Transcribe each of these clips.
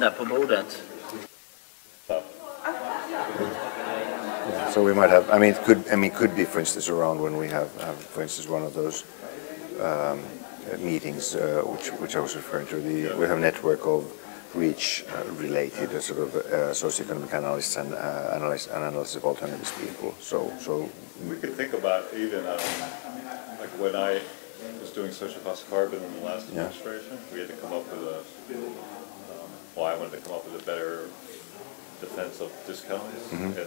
där på bordet. So we might have. I mean, it could be, for instance, around when we have for instance, one of those meetings, which I was referring to. We have a network of REACH related sort of socioeconomic analysts and analysis of alternatives people. So we could think about even like when I was doing social cost carbon in the last administration, we had to come up with I wanted to come up with a better defense of discounts in the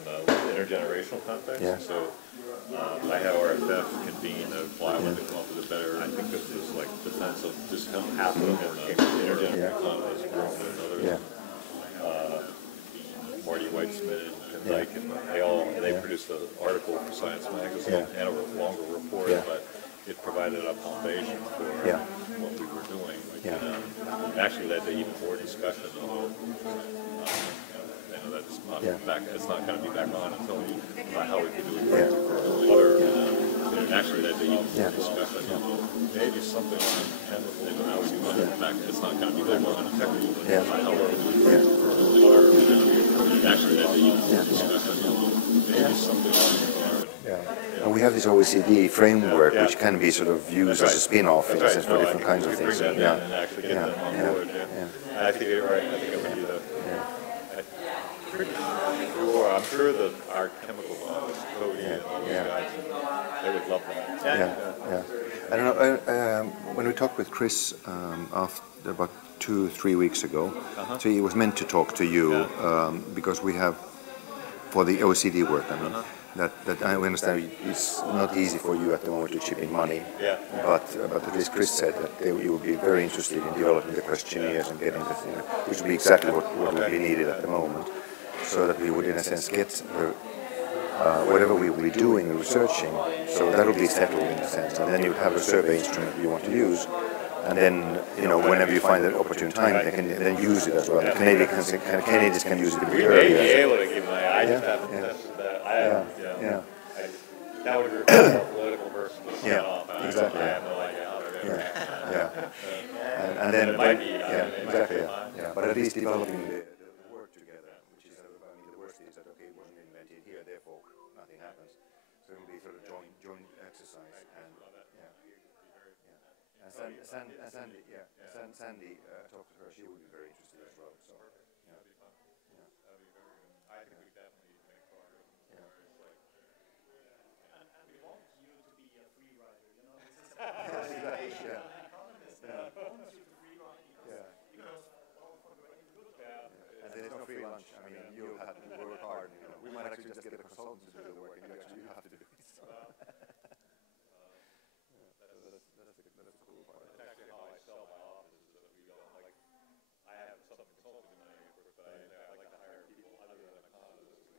intergenerational context. Yeah. So I had RFF convene why I wanted to come up with a better, I think this is like defense of discount happening in the intergenerational context and others. Marty Whitesmith and Dyke, and they produced an article for Science Magazine and a longer report, but it provided a foundation for what we were doing. Actually led to even more discussion of that's not back. It's not going to be back on until how we can do it for other. Actually, that they even discussion. Maybe something on chemical and how we do it back. It's not going to be back on technical. How we do it for other. Actually, that they even discussion. Maybe something on. And we have this OECD framework, which can be sort of used as a spin-off in a sense for different kinds of things. And actually get them on board. I think you're right. I think it would be the. I'm sure that our chemical laws, Coria and all these guys, they would love that. I don't know. When we talked with Chris after about 2-3 weeks ago, so he was meant to talk to you because we have, for the OECD work, I mean, that I understand it's not easy for you at the moment to chip in money, but at least Chris said that you would be very interested in developing the questionnaires and getting the thing, which would be exactly what would be needed at the moment. So that we would, in a sense, get whatever we will be doing and researching, so that will be settled in a sense, and then you have a survey instrument you want to use, and then whenever you find an opportune time, they can then use it as well. The Canadians can use it a bit earlier. We may be able to give money. I just haven't tested that. That would require a political person to sign off. Exactly. I have no idea how they're going to. And then, exactly. But at least developing the Sandy talked to her, she would be very interested as well. So, that'd be fun. That'd be very good. I think we definitely need to make progress. And we want you to be a free rider. This is Economists want you to free ride because for the good. And there's no free lunch. I mean, you have to work hard. We might actually just get a consultant to do the work, and you have to do it. So. That's a cool part. That's actually how I sell my office. I have some consulting in my network, but I like to hire people other than economists.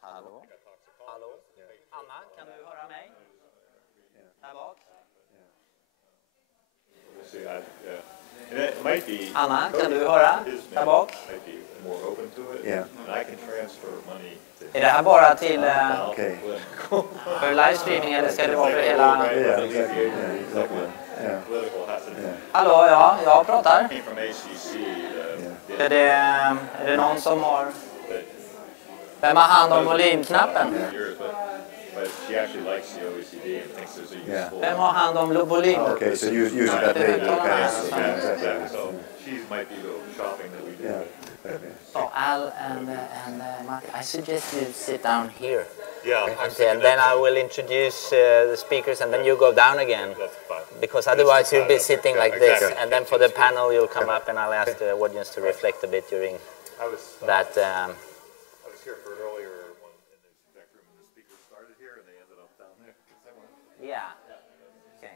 Hallå? Hallå? Anna, kan du höra mig? Här bak? Anna, kan du höra? Här bak? Är det här bara till för livestreaming eller ska det vara för hela? Hallå, jag pratar. Är det någon som har... Vem har hand om volymknappen? Vem har hand om volym? Okay, so use that later. So Al and Matti, I suggest you sit down here. And then I will introduce the speakers, and then you go down again. Because otherwise you'll be sitting like this, and then for the panel you'll come up, and I'll ask the audience to reflect a bit during that. I was here for an earlier one in the back room, and the speakers started here, and they ended up down there. Yeah. Okay.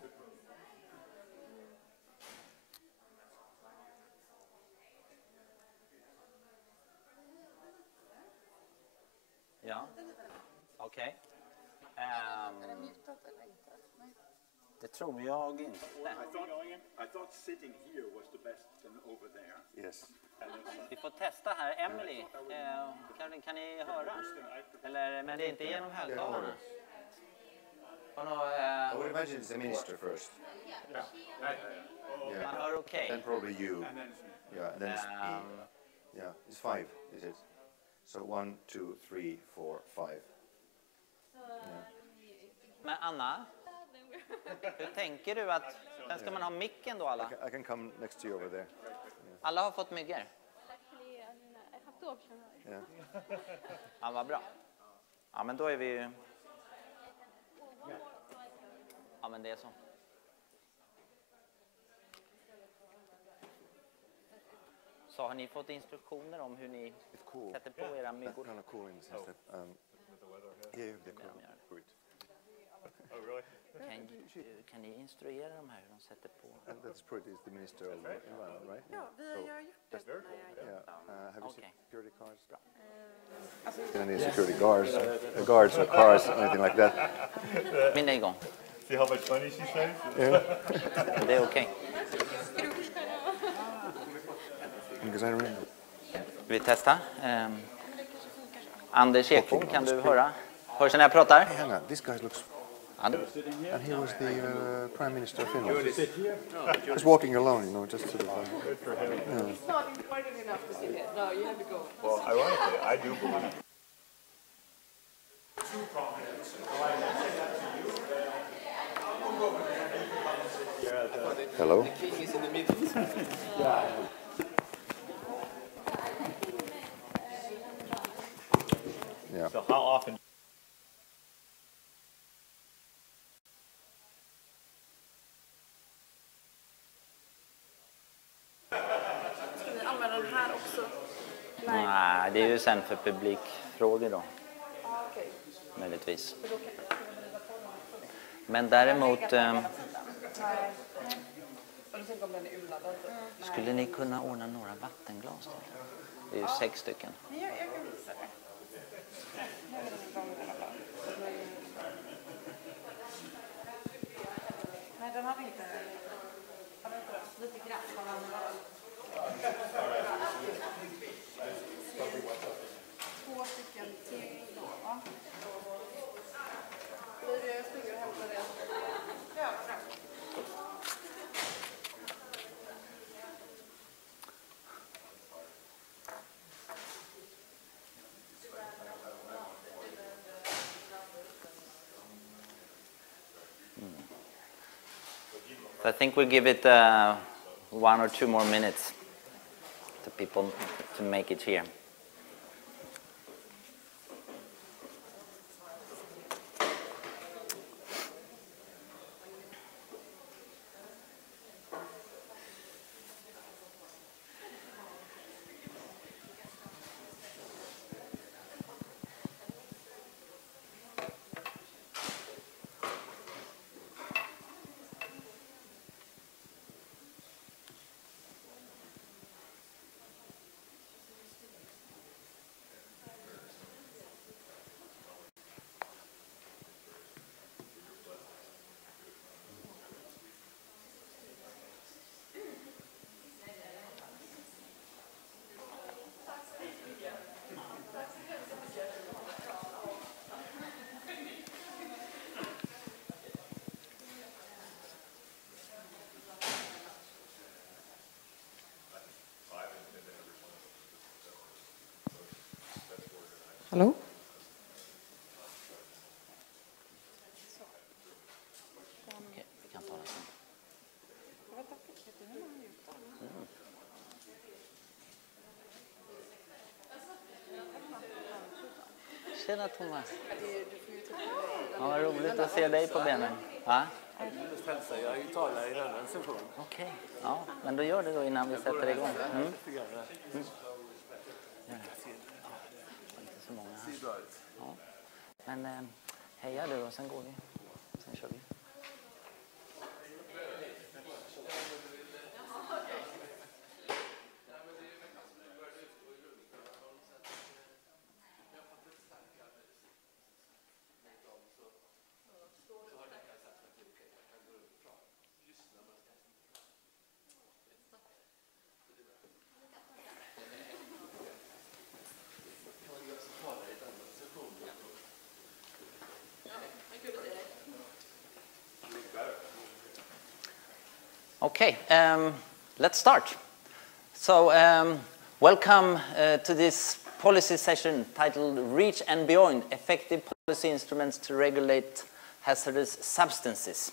Ja. Okej. Det tror jag inte. I thought sitting here was the best than over there. Yes. Vi får testa här. Emily, kan ni höra? Eller, men det är inte genom högtalarna. I would imagine it's the minister first. Yeah. Man hör okej. Then probably you. Yeah, and then it's me. Yeah, it's 5, is it? So 1, 2, 3, 4, 5. Yeah. Men Anna, hur tänker du att sen ska man ha micken då alla? I can come next to you over there. Alla har fått myggor? Yeah. Ja, vad bra. Ja, men då är vi ju... Ja, men det är så. Så har ni fått instruktioner om hur ni sätter på era myggor? Kind of cool in the sense that, yeah, they're cool. Oh, really? Kan ni instruera dem här hur de sätter på? And that's pretty, is the Minister of Environment, right? Ja, vi har gjort det. Have you Okay. security cars? Any security guards or cars, anything like that? Min är igång. See how much money she saves? Det är okej. Because I remember. Vi testar. Anders Ekbom, kan du höra? Hörs när jag pratar? Hey, Hannah, this guy looks... And he was the Prime Minister of Finland. He's walking alone, just sort of... Good for him. It's not important enough to sit here. No, you have to go. Well, ironically, I do believe. Hello? Yeah. So how often? Ska ni använda den här också? nej, det är ju sen för publikfrågor då, Okej. möjligtvis. Men däremot Och du tänker om den är urladdad? skulle ni kunna ordna några vattenglas till? Det är ju 6 stycken. Jag kan visa det. Nej, den hade inte lite grann. Två stycken till då, va? Jag springer och hämtar det. Ja, bra. So I think we'll give it 1 or 2 more minutes to people to make it here. Hallå? Okej, vi kan ta det sen. Tjena Thomas. Ja, vad roligt att se dig på benen. Va? Jag är ju talare i denna session. Okej, ja, men då gör det då innan vi sätter igång. Mm. Inte så många här. Ja. Men heja du och sen går vi. Sen kör vi. Okay, let's start. So, welcome to this policy session titled Reach and Beyond, Effective Policy Instruments to Regulate Hazardous Substances.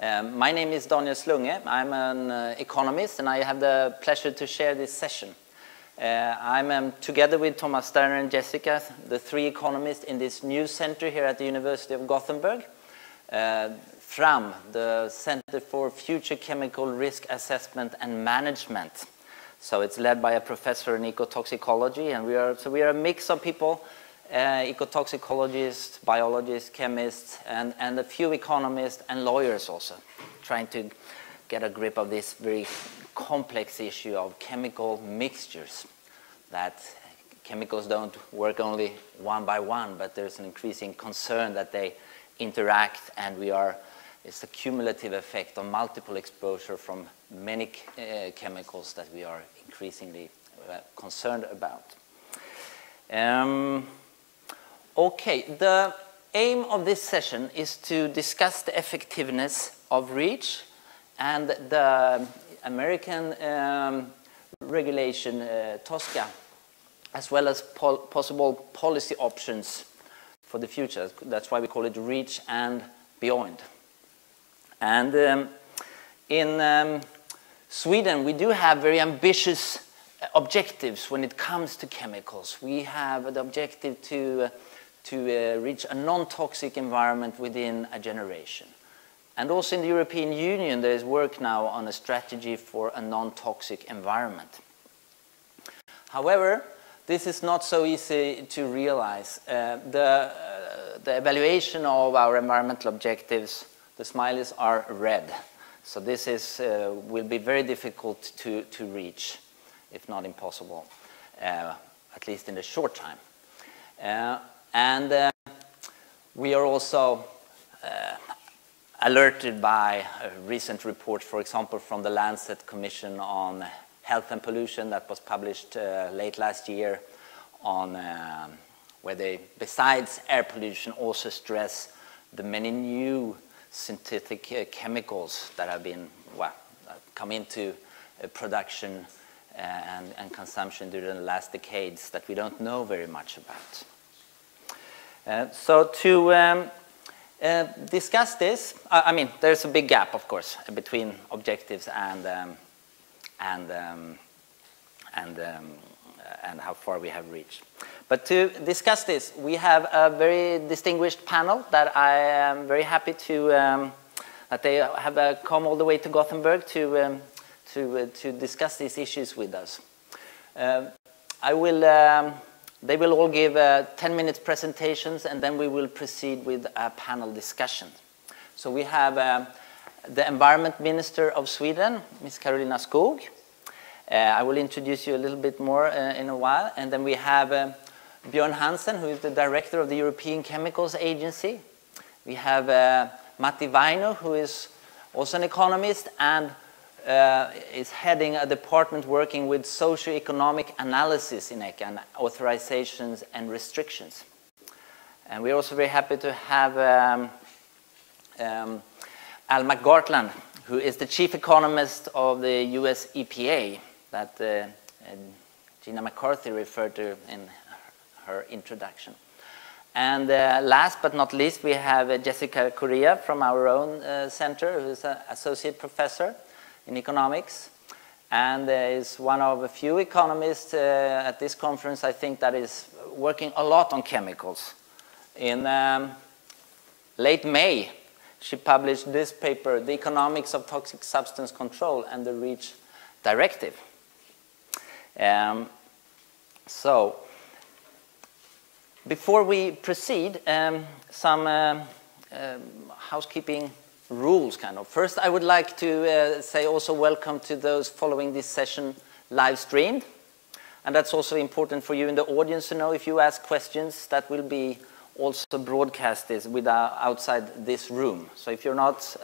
My name is Slunge. I'm an economist, and I have the pleasure to share this session. I'm together with Thomas Sterner and Jessica, the three economists in this new center here at the University of Gothenburg. FRAM, the Center for Future Chemical Risk Assessment and Management. So it's led by a professor in ecotoxicology, and we are a mix of people, ecotoxicologists, biologists, chemists, and a few economists and lawyers also, trying to get a grip of this very complex issue of chemical mixtures, that chemicals don't work only one by one, but there's an increasing concern that they interact, and it's a cumulative effect of multiple exposure from many chemicals that we are increasingly concerned about. Okay, the aim of this session is to discuss the effectiveness of REACH and the American regulation, TSCA, as well as possible policy options for the future. That's why we call it REACH and Beyond. And in Sweden, we do have very ambitious objectives when it comes to chemicals. We have the objective to reach a non-toxic environment within a generation. And also in the European Union, there is work now on a strategy for a non-toxic environment. However, this is not so easy to realize. The evaluation of our environmental objectives, the smileys are red. So this will be very difficult to reach, if not impossible, at least in the short time. We are also alerted by a recent report, for example, from the Lancet Commission on Health and Pollution that was published late last year, on where they, besides air pollution, also stress the many new synthetic chemicals that have been, come into production and consumption during the last decades that we don't know very much about. So to discuss this, I mean, there's a big gap, of course, between objectives and how far we have reached. But to discuss this, we have a very distinguished panel that I am very happy to that they have come all the way to Gothenburg to discuss these issues with us. They will all give 10-minute presentations, and then we will proceed with a panel discussion. So we have the Environment Minister of Sweden, Ms. Karolina Skog. I will introduce you a little bit more in a while. And then we have Bjorn Hansen, who is the Director of the European Chemicals Agency. We have Matti Vainio, who is also an economist and is heading a department working with socioeconomic analysis in ECA, authorizations and restrictions. And we're also very happy to have Alma Courtland, who is the chief economist of the US EPA that Gina McCarthy referred to in her introduction. And last but not least, we have Jessica Coria from our own center, who is an associate professor in economics, and is one of a few economists at this conference, I think, that is working a lot on chemicals. In late May, she published this paper, The Economics of Toxic Substance Control and the REACH Directive. So, before we proceed, some housekeeping rules, kind of. First, I would like to say also welcome to those following this session live streamed. And that's also important for you in the audience to know. If you ask questions, that will be also broadcasted outside this room. So if you're not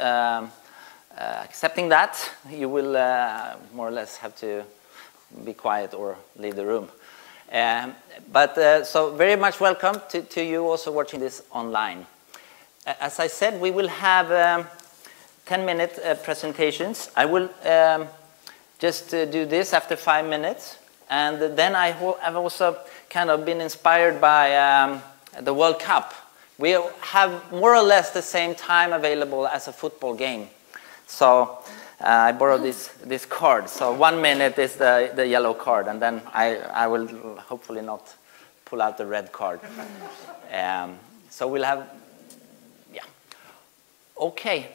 accepting that, you will more or less have to be quiet or leave the room. So very much welcome to you also watching this online. As I said, we will have 10-minute presentations. I will just do this after 5 minutes. And then I've also kind of been inspired by the World Cup. We have more or less the same time available as a football game. So I borrowed this card. So 1 minute is the yellow card, and then I will hopefully not pull out the red card. So we'll have, yeah. Okay,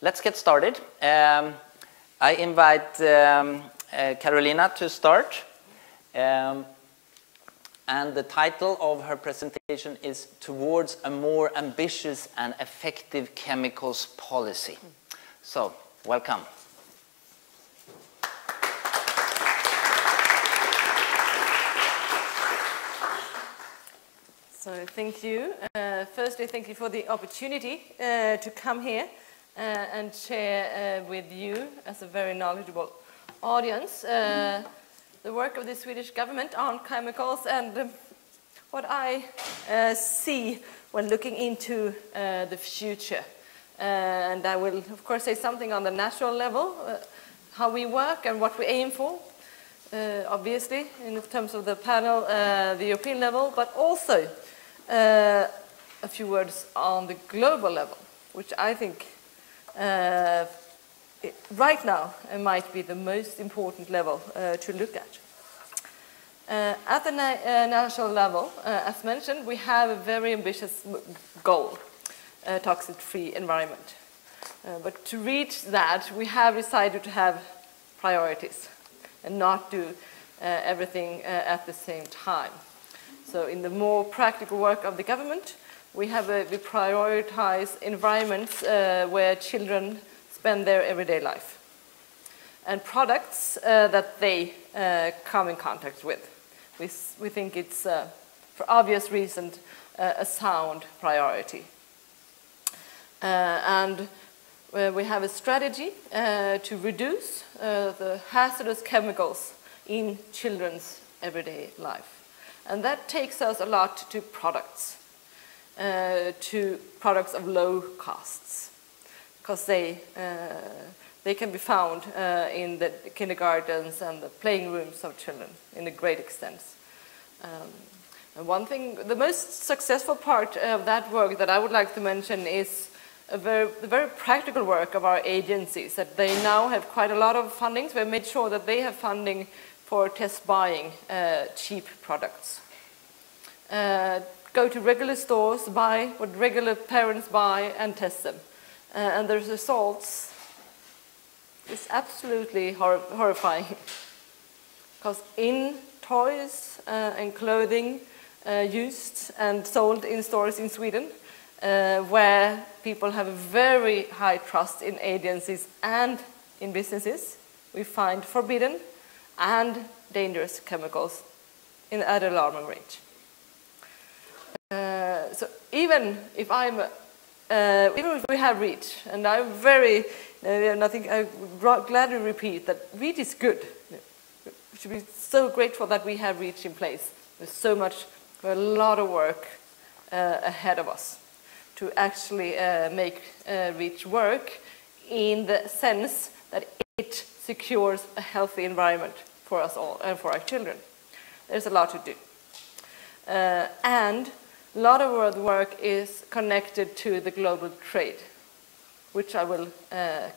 let's get started. I invite Karolina to start. And the title of her presentation is Towards a More Ambitious and Effective Chemicals Policy. So, welcome. So, thank you. Firstly, thank you for the opportunity to come here and share with you, as a very knowledgeable audience, the work of the Swedish government on chemicals and what I see when looking into the future. And I will, of course, say something on the national level, how we work and what we aim for, obviously, in terms of the panel, the European level, but also a few words on the global level, which I think right now, it might be the most important level to look at. At the national level, as mentioned, we have a very ambitious goal, toxic-free environment. But to reach that, we have decided to have priorities and not do everything at the same time. So in the more practical work of the government, we prioritize environments where children spend their everyday life, and products that they come in contact with. We think it's, for obvious reasons, a sound priority. And we have a strategy to reduce the hazardous chemicals in children's everyday life. And that takes us a lot to products of low costs, because they can be found in the kindergartens and the playing rooms of children in a great extent. And one thing, the most successful part of that work that I would like to mention is the very practical work of our agencies, that they now have quite a lot of funding. So we made sure that they have funding for test buying cheap products. Go to regular stores, buy what regular parents buy, and test them. And the results is absolutely horrifying. Because in toys and clothing used and sold in stores in Sweden, where people have a very high trust in agencies and in businesses, we find forbidden and dangerous chemicals at an alarming range. So even if we have REACH, and I'm very, I'm glad to repeat that REACH is good. We should be so grateful that we have REACH in place. There's a lot of work ahead of us to actually make REACH work in the sense that it secures a healthy environment for us all and for our children. There's a lot to do. And a lot of the work is connected to the global trade, which I will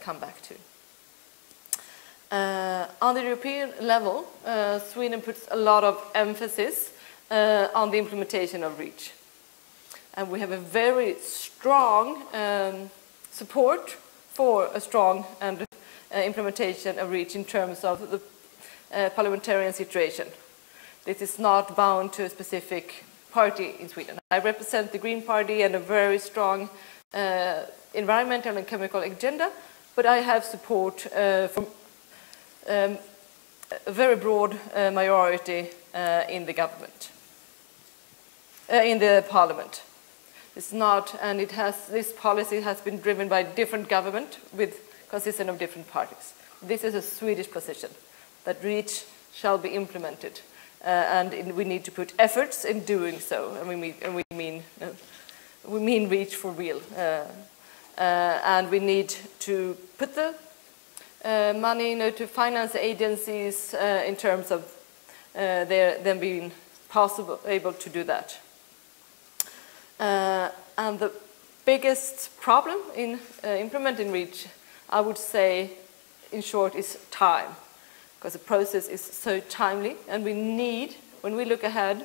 come back to. On the European level, Sweden puts a lot of emphasis on the implementation of REACH. And we have a very strong support for a strong and implementation of REACH in terms of the parliamentarian situation. This is not bound to a specific party in Sweden. I represent the Green Party and a very strong environmental and chemical agenda, but I have support from a very broad majority in the government, in the parliament. It's not, and it has, this policy has been driven by different government consisting of different parties. This is a Swedish position, that REACH shall be implemented, and we need to put efforts in doing so, and we mean REACH for real. and we need to put the money to finance agencies in terms of them being able to do that. And the biggest problem in implementing REACH, I would say, in short, is time, because the process is so timely, and we need, when we look ahead,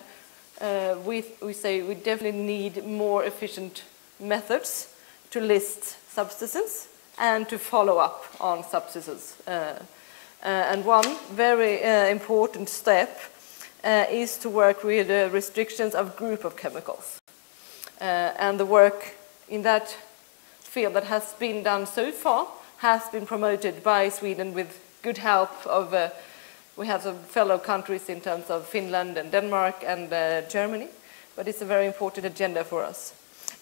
we say we definitely need more efficient methods to list substances and to follow up on substances. And one very important step is to work with restrictions of group of chemicals. And the work in that field that has been done so far has been promoted by Sweden with good help of, we have some fellow countries in terms of Finland and Denmark and Germany, but it's a very important agenda for us.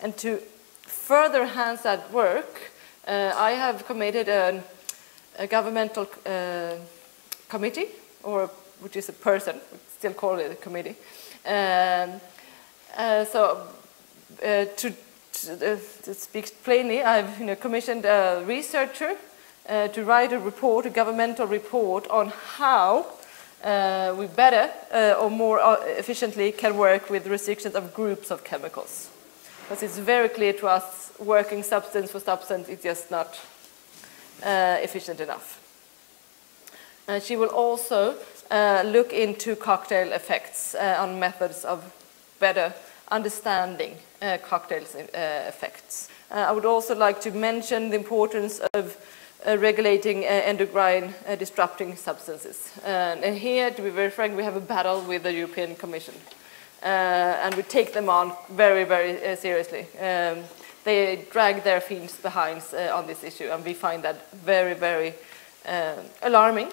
And to further enhance that work, I have committed a governmental committee, or which is a person, we still call it a committee. To speak plainly, I've commissioned a researcher to write a report, a governmental report on how we better or more efficiently can work with restrictions of groups of chemicals. Because it's very clear to us, working substance for substance is just not efficient enough. She will also look into cocktail effects on methods of better understanding cocktails effects. I would also like to mention the importance of regulating endocrine disrupting substances. And here, to be very frank, we have a battle with the European Commission. And we take them on very, very seriously. They drag their feet behind on this issue, and we find that very, very alarming.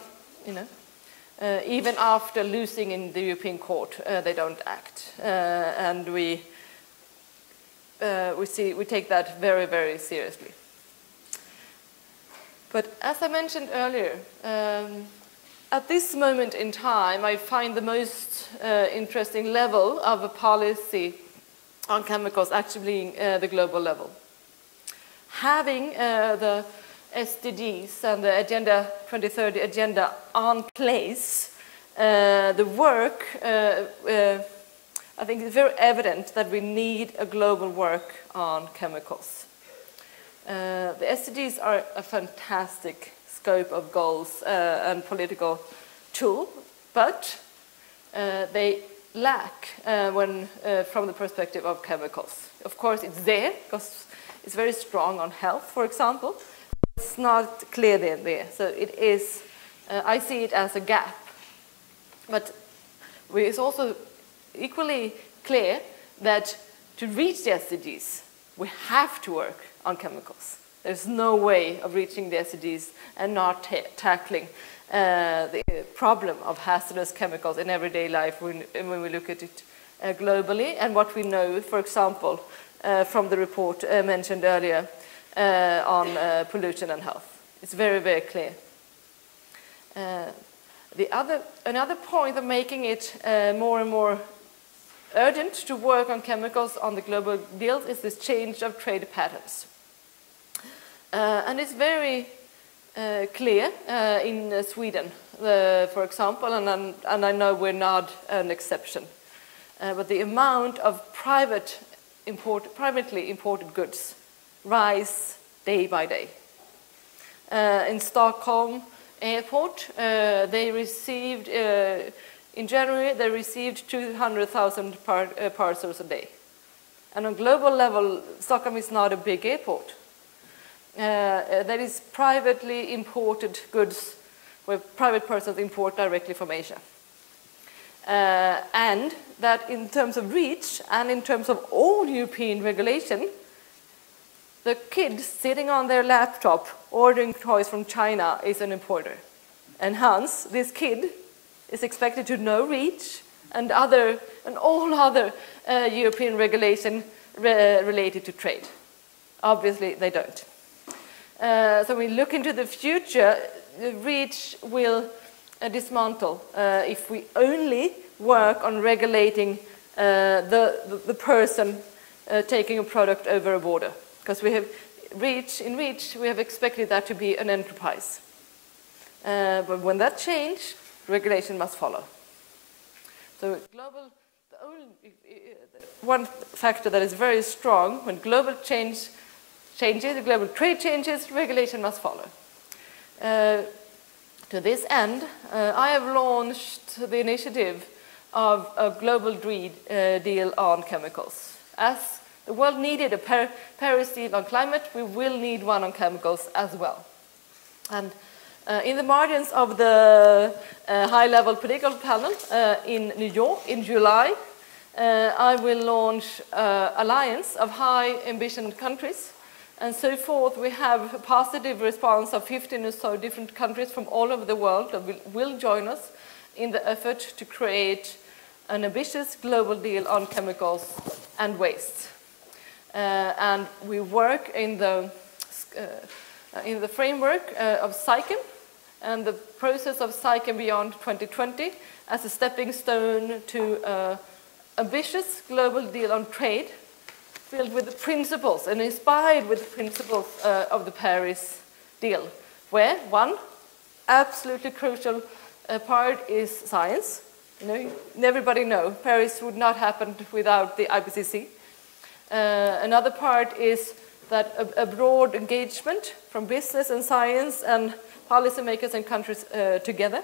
Even after losing in the European Court, they don't act, and we take that very, very seriously. But as I mentioned earlier, at this moment in time, I find the most interesting level of a policy on chemicals actually being the global level. Having the SDGs and the Agenda 2030 agenda on place, the work, I think it's very evident that we need a global work on chemicals. The SDGs are a fantastic scope of goals and political tool, but they lack from the perspective of chemicals. Of course, it's there because it's very strong on health, for example. It's not clear there, so it is. I see it as a gap, but it's also equally clear that to reach the SDGs, we have to work on chemicals. There's no way of reaching the SDGs and not tackling the problem of hazardous chemicals in everyday life when we look at it globally, and what we know, for example, from the report mentioned earlier on pollution and health. It's very, very clear. Another point of making it more and more urgent to work on chemicals on the global deals is this change of trade patterns. And it's very clear in Sweden, for example, and I know we're not an exception, but the amount of privately imported goods rise day by day. In Stockholm airport, they received, in January, they received 200,000 parcels a day. And on global level, Stockholm is not a big airport. That is privately imported goods where private persons import directly from Asia. And that in terms of reach and in terms of all European regulation, the kid sitting on their laptop ordering toys from China is an importer. And Hans, this kid, is expected to know REACH and all other European regulation related to trade. Obviously, they don't. So we look into the future, REACH will dismantle if we only work on regulating the person taking a product over a border. Because in REACH, we have expected that to be an enterprise. But when that changes, regulation must follow. So one factor that is very strong, when global changes, global trade changes, regulation must follow. To this end, I have launched the initiative of a global deal on chemicals. As the world needed a Paris deal on climate, we will need one on chemicals as well. And in the margins of the high-level political panel in New York in July, I will launch an alliance of high-ambition countries. And so forth, we have a positive response of 15 or so different countries from all over the world that will join us in the effort to create an ambitious global deal on chemicals and waste. And we work in the framework of SAICM and the process of SAICM beyond 2020 as a stepping stone to an ambitious global deal on trade, filled with the principles and inspired with the principles of the Paris deal, where one absolutely crucial part is science. You know, everybody knows Paris would not happen without the IPCC. Another part is that a broad engagement from business and science and policymakers and countries together.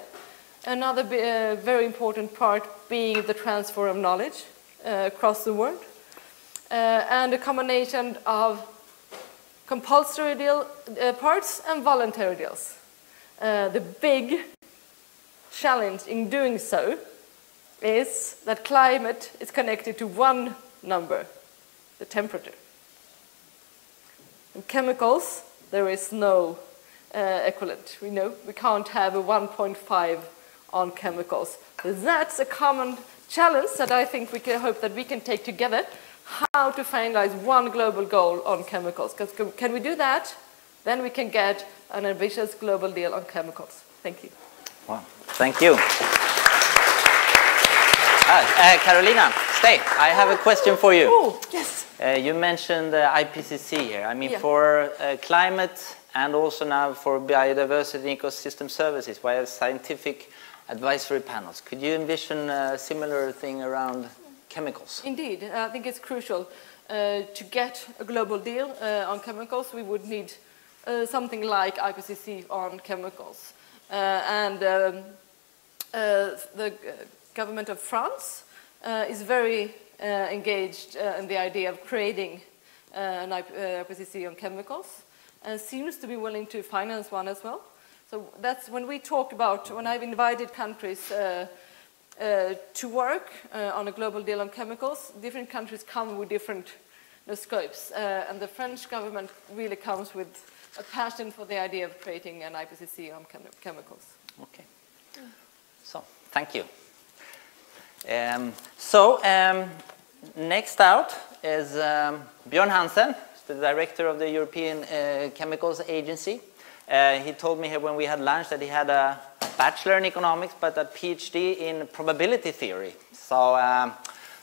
Another very important part being the transfer of knowledge across the world. And a combination of compulsory deal parts and voluntary deals. The big challenge in doing so is that climate is connected to one number, the temperature. In chemicals, there is no equivalent. We know we can't have a 1.5 on chemicals. So that's a common challenge that I think we can hope that we can take together. How to finalize one global goal on chemicals. Because can we do that, then we can get an ambitious global deal on chemicals. Thank you. Wow, thank you. Karolina, stay. I have a question for you. Oh, yes. You mentioned the IPCC here. I mean, yeah. For climate and also now for biodiversity and ecosystem services, we have scientific advisory panels. Could you envision a similar thing around chemicals? Indeed, I think it's crucial to get a global deal on chemicals. We would need something like IPCC on chemicals. The government of France is very engaged in the idea of creating an IPCC on chemicals and seems to be willing to finance one as well. So that's when we talk about, when I've invited countries to work on a global deal on chemicals, different countries come with different scopes. And the French government really comes with a passion for the idea of creating an IPCC on chemicals. Okay. So, thank you. Next out is Bjorn Hansen, the director of the European Chemicals Agency. He told me here when we had lunch that he had a bachelor in economics, but a PhD in probability theory. So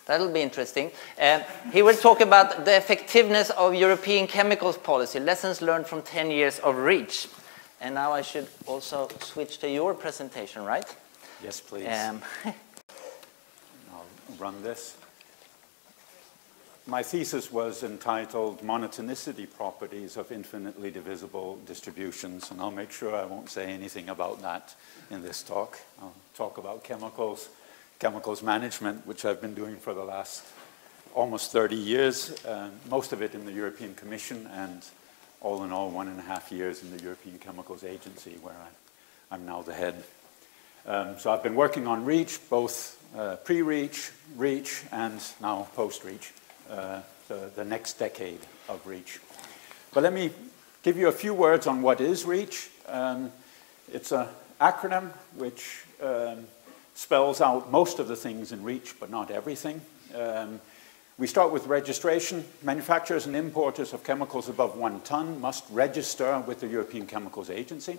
that'll be interesting. He will talk about the effectiveness of European chemicals policy, lessons learned from 10 years of REACH. And now I should also switch to your presentation, right? Yes, please. I'll run this. My thesis was entitled Monotonicity Properties of Infinitely Divisible Distributions, and I'll make sure I won't say anything about that in this talk. I'll talk about chemicals management, which I've been doing for the last almost 30 years, most of it in the European Commission, and all in all 1.5 years in the European Chemicals Agency, where I'm now the head. So I've been working on REACH, both pre-REACH, REACH, and now post-REACH. The next decade of REACH. But let me give you a few words on what is REACH. It's an acronym which spells out most of the things in REACH, but not everything. We start with registration. Manufacturers and importers of chemicals above 1 ton must register with the European Chemicals Agency.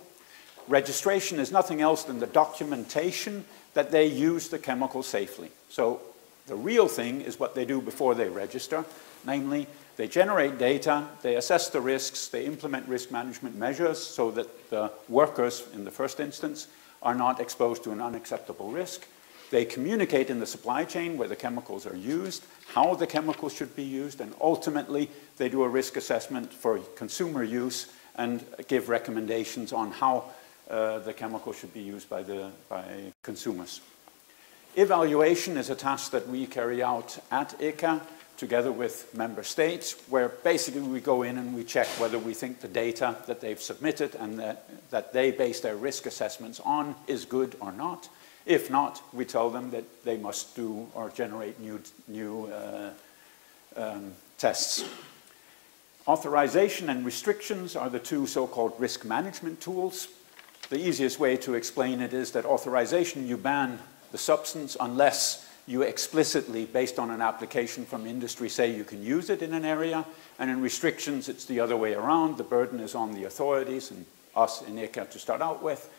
Registration is nothing else than the documentation that they use the chemical safely. So the real thing is what they do before they register, namely They generate data, they assess the risks, they implement risk management measures so that the workers, in the first instance, are not exposed to an unacceptable risk. They communicate in the supply chain where the chemicals are used, how the chemicals should be used, and ultimately they do a risk assessment for consumer use and give recommendations on how the chemical should be used by consumers. Evaluation is a task that we carry out at ICA together with member states, where basically we go in and we check whether we think the data that they've submitted and that they base their risk assessments on is good or not. If not, we tell them that they must do or generate new tests. Authorization and restrictions are the two so-called risk management tools. The easiest way to explain it is that authorization, you ban the substance unless you explicitly, based on an application from industry, say you can use it in an area. And in restrictions, it's the other way around. The burden is on the authorities, and us in ICA to start out with,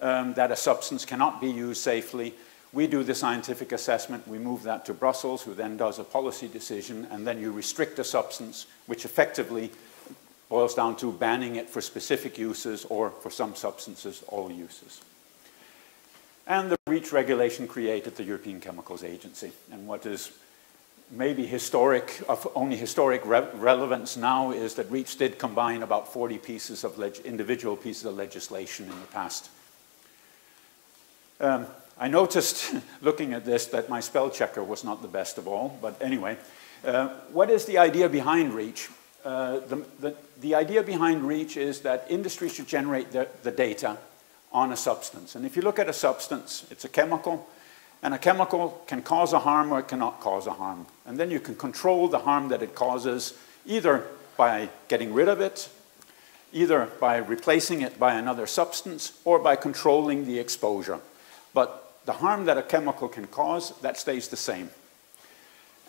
that a substance cannot be used safely. We do the scientific assessment. We move that to Brussels, who then does a policy decision. And then you restrict a substance, which effectively boils down to banning it for specific uses or for some substances, all uses. And the REACH regulation created the European Chemicals Agency. And what is maybe historic, of only historic relevance now, is that REACH did combine about 40 pieces of individual pieces of legislation in the past. I noticed, looking at this, that my spell checker was not the best of all. But anyway, what is the idea behind REACH? The idea behind REACH is that industry should generate the data on a substance. And if you look at a substance, it's a chemical, and a chemical can cause a harm or it cannot cause a harm. And then you can control the harm that it causes either by getting rid of it, either by replacing it by another substance, or by controlling the exposure. But the harm that a chemical can cause, that stays the same.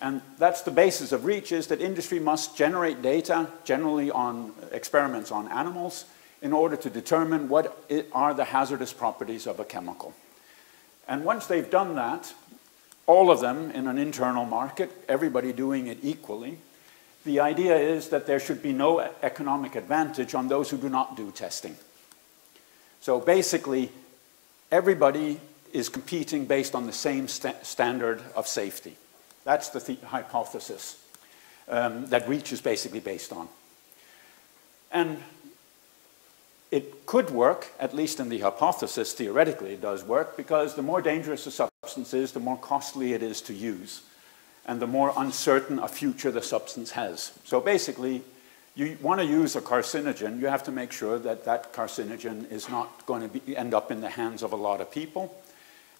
And that's the basis of REACH, is that industry must generate data, generally on experiments on animals, in order to determine what are the hazardous properties of a chemical. And once they've done that, all of them in an internal market, everybody doing it equally, the idea is that there should be no economic advantage on those who do not do testing. So basically, everybody is competing based on the same standard of safety. That's the hypothesis that REACH is basically based on. And it could work, at least in the hypothesis, theoretically it does work, because the more dangerous a substance is, the more costly it is to use, and the more uncertain a future the substance has. So basically, you want to use a carcinogen, you have to make sure that that carcinogen is not going to end up in the hands of a lot of people,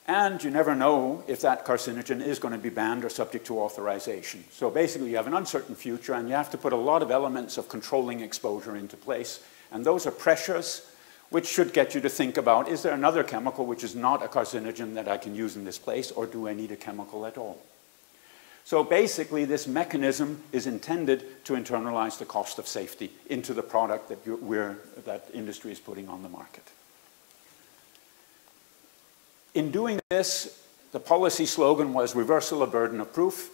and you never know if that carcinogen is going to be banned or subject to authorization. So basically, you have an uncertain future, and you have to put a lot of elements of controlling exposure into place. And those are pressures which should get you to think about, is there another chemical which is not a carcinogen that I can use in this place, or do I need a chemical at all? So basically, this mechanism is intended to internalize the cost of safety into the product that industry is putting on the market. In doing this, the policy slogan was reversal of burden of proof,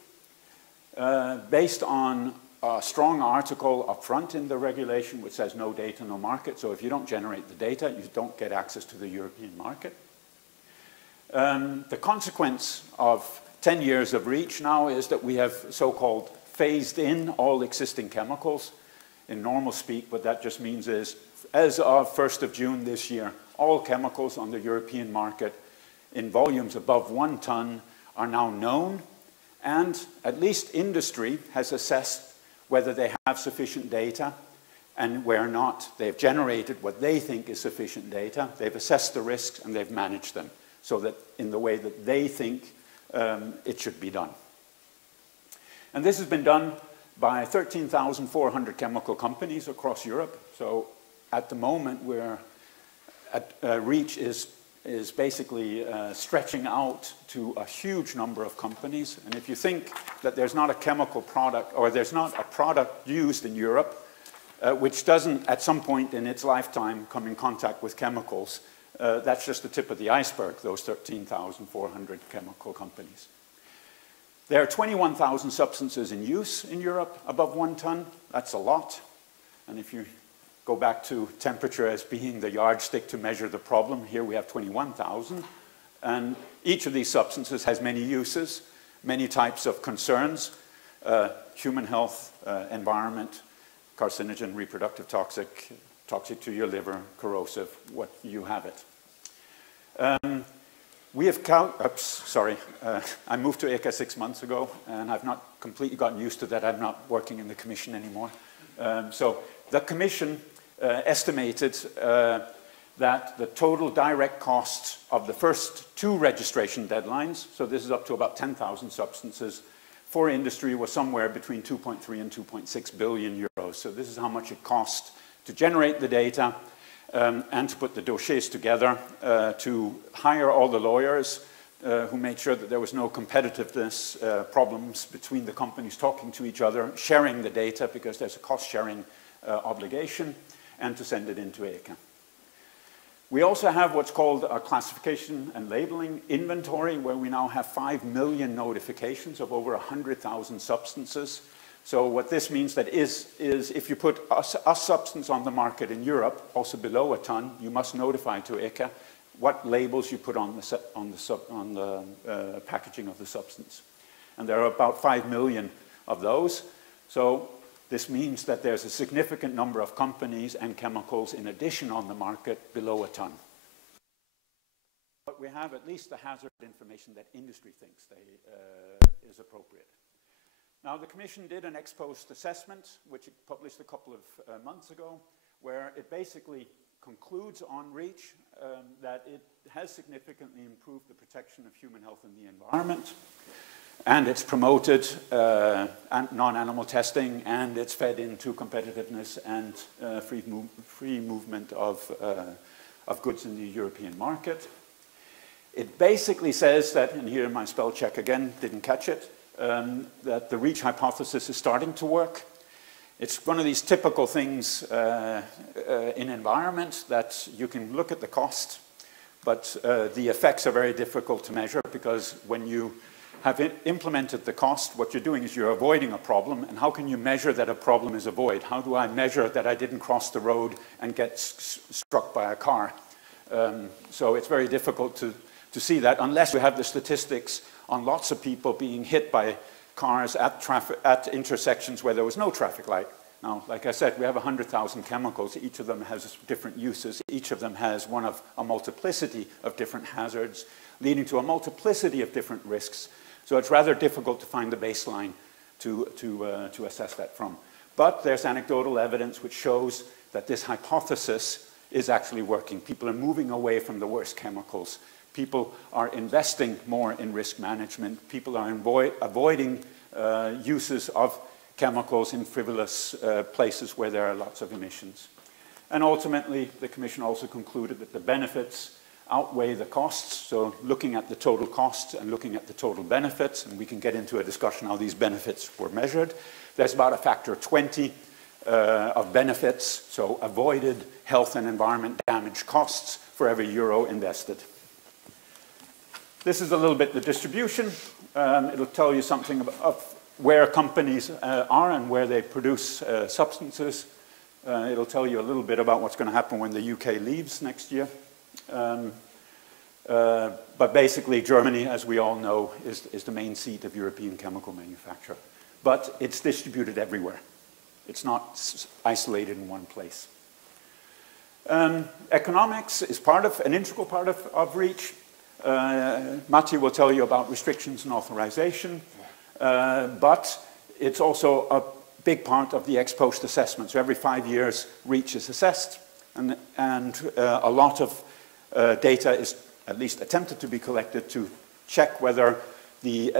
based on a strong article up front in the regulation which says no data, no market. So if you don't generate the data, you don't get access to the European market. The consequence of 10 years of REACH now is that we have so-called phased in all existing chemicals. In normal speak, what that just means is, as of 1st of June this year, all chemicals on the European market in volumes above 1 ton are now known, and at least industry has assessed whether they have sufficient data, and where not, they've generated what they think is sufficient data, they've assessed the risks, and they've managed them, so that in the way that they think it should be done. And this has been done by 13,400 chemical companies across Europe. So at the moment, REACH is basically stretching out to a huge number of companies. And if you think that there's not a chemical product, or there's not a product used in Europe which doesn't at some point in its lifetime come in contact with chemicals, that's just the tip of the iceberg, those 13,400 chemical companies. There are 21,000 substances in use in Europe above 1 ton. That's a lot. And if you go back to temperature as being the yardstick to measure the problem, here we have 21,000. And each of these substances has many uses, many types of concerns, human health, environment, carcinogen, reproductive toxic, toxic to your liver, corrosive, what you have it. We have I moved to ECA 6 months ago, and I've not completely gotten used to that. I'm not working in the Commission anymore. So the Commission estimated that the total direct costs of the first 2 registration deadlines, so this is up to about 10,000 substances, for industry was somewhere between 2.3 and 2.6 billion euros. So this is how much it cost to generate the data, and to put the dossiers together, to hire all the lawyers who made sure that there was no competitiveness problems between the companies talking to each other, sharing the data because there's a cost-sharing obligation, and to send it into ECA. We also have what's called a classification and labeling inventory, where we now have 5 million notifications of over 100,000 substances. So what this means that is if you put a substance on the market in Europe, also below 1 ton, you must notify to ECA what labels you put on the packaging of the substance. And there are about 5 million of those. So this means that there's a significant number of companies and chemicals in addition on the market below 1 ton. But we have at least the hazard information that industry thinks is appropriate. Now, the Commission did an ex-post assessment, which it published a couple of months ago, where it basically concludes on REACH that it has significantly improved the protection of human health and the environment, and it's promoted non-animal testing, and it's fed into competitiveness and free movement of goods in the European market. It basically says that, and here my spell check again, didn't catch it, that the REACH hypothesis is starting to work. It's one of these typical things in environment that you can look at the cost, but the effects are very difficult to measure, because when you have implemented the cost, what you're doing is you're avoiding a problem. And how can you measure that a problem is avoided? How do I measure that I didn't cross the road and get struck by a car? So it's very difficult to see that unless you have the statistics on lots of people being hit by cars at intersections where there was no traffic light. Now, like I said, we have 100,000 chemicals. Each of them has different uses. Each of them has one of a multiplicity of different hazards, leading to a multiplicity of different risks. So it's rather difficult to find the baseline to assess that from. But there's anecdotal evidence which shows that this hypothesis is actually working. People are moving away from the worst chemicals. People are investing more in risk management. People are avoiding uses of chemicals in frivolous places where there are lots of emissions. And ultimately, the Commission also concluded that the benefits outweigh the costs. So looking at the total costs and looking at the total benefits, and we can get into a discussion how these benefits were measured, there's about a factor of 20 of benefits, so avoided health and environment damage costs for every euro invested. This is a little bit the distribution. It'll tell you something of where companies are and where they produce substances. It'll tell you a little bit about what's going to happen when the UK leaves next year. But basically, Germany, as we all know, is the main seat of European chemical manufacture. But it's distributed everywhere. It's not isolated in one place. Economics is an integral part of REACH. Matti will tell you about restrictions and authorization, but it's also a big part of the ex-post assessment. So every 5 years, REACH is assessed, and a lot of data is at least attempted to be collected to check whether the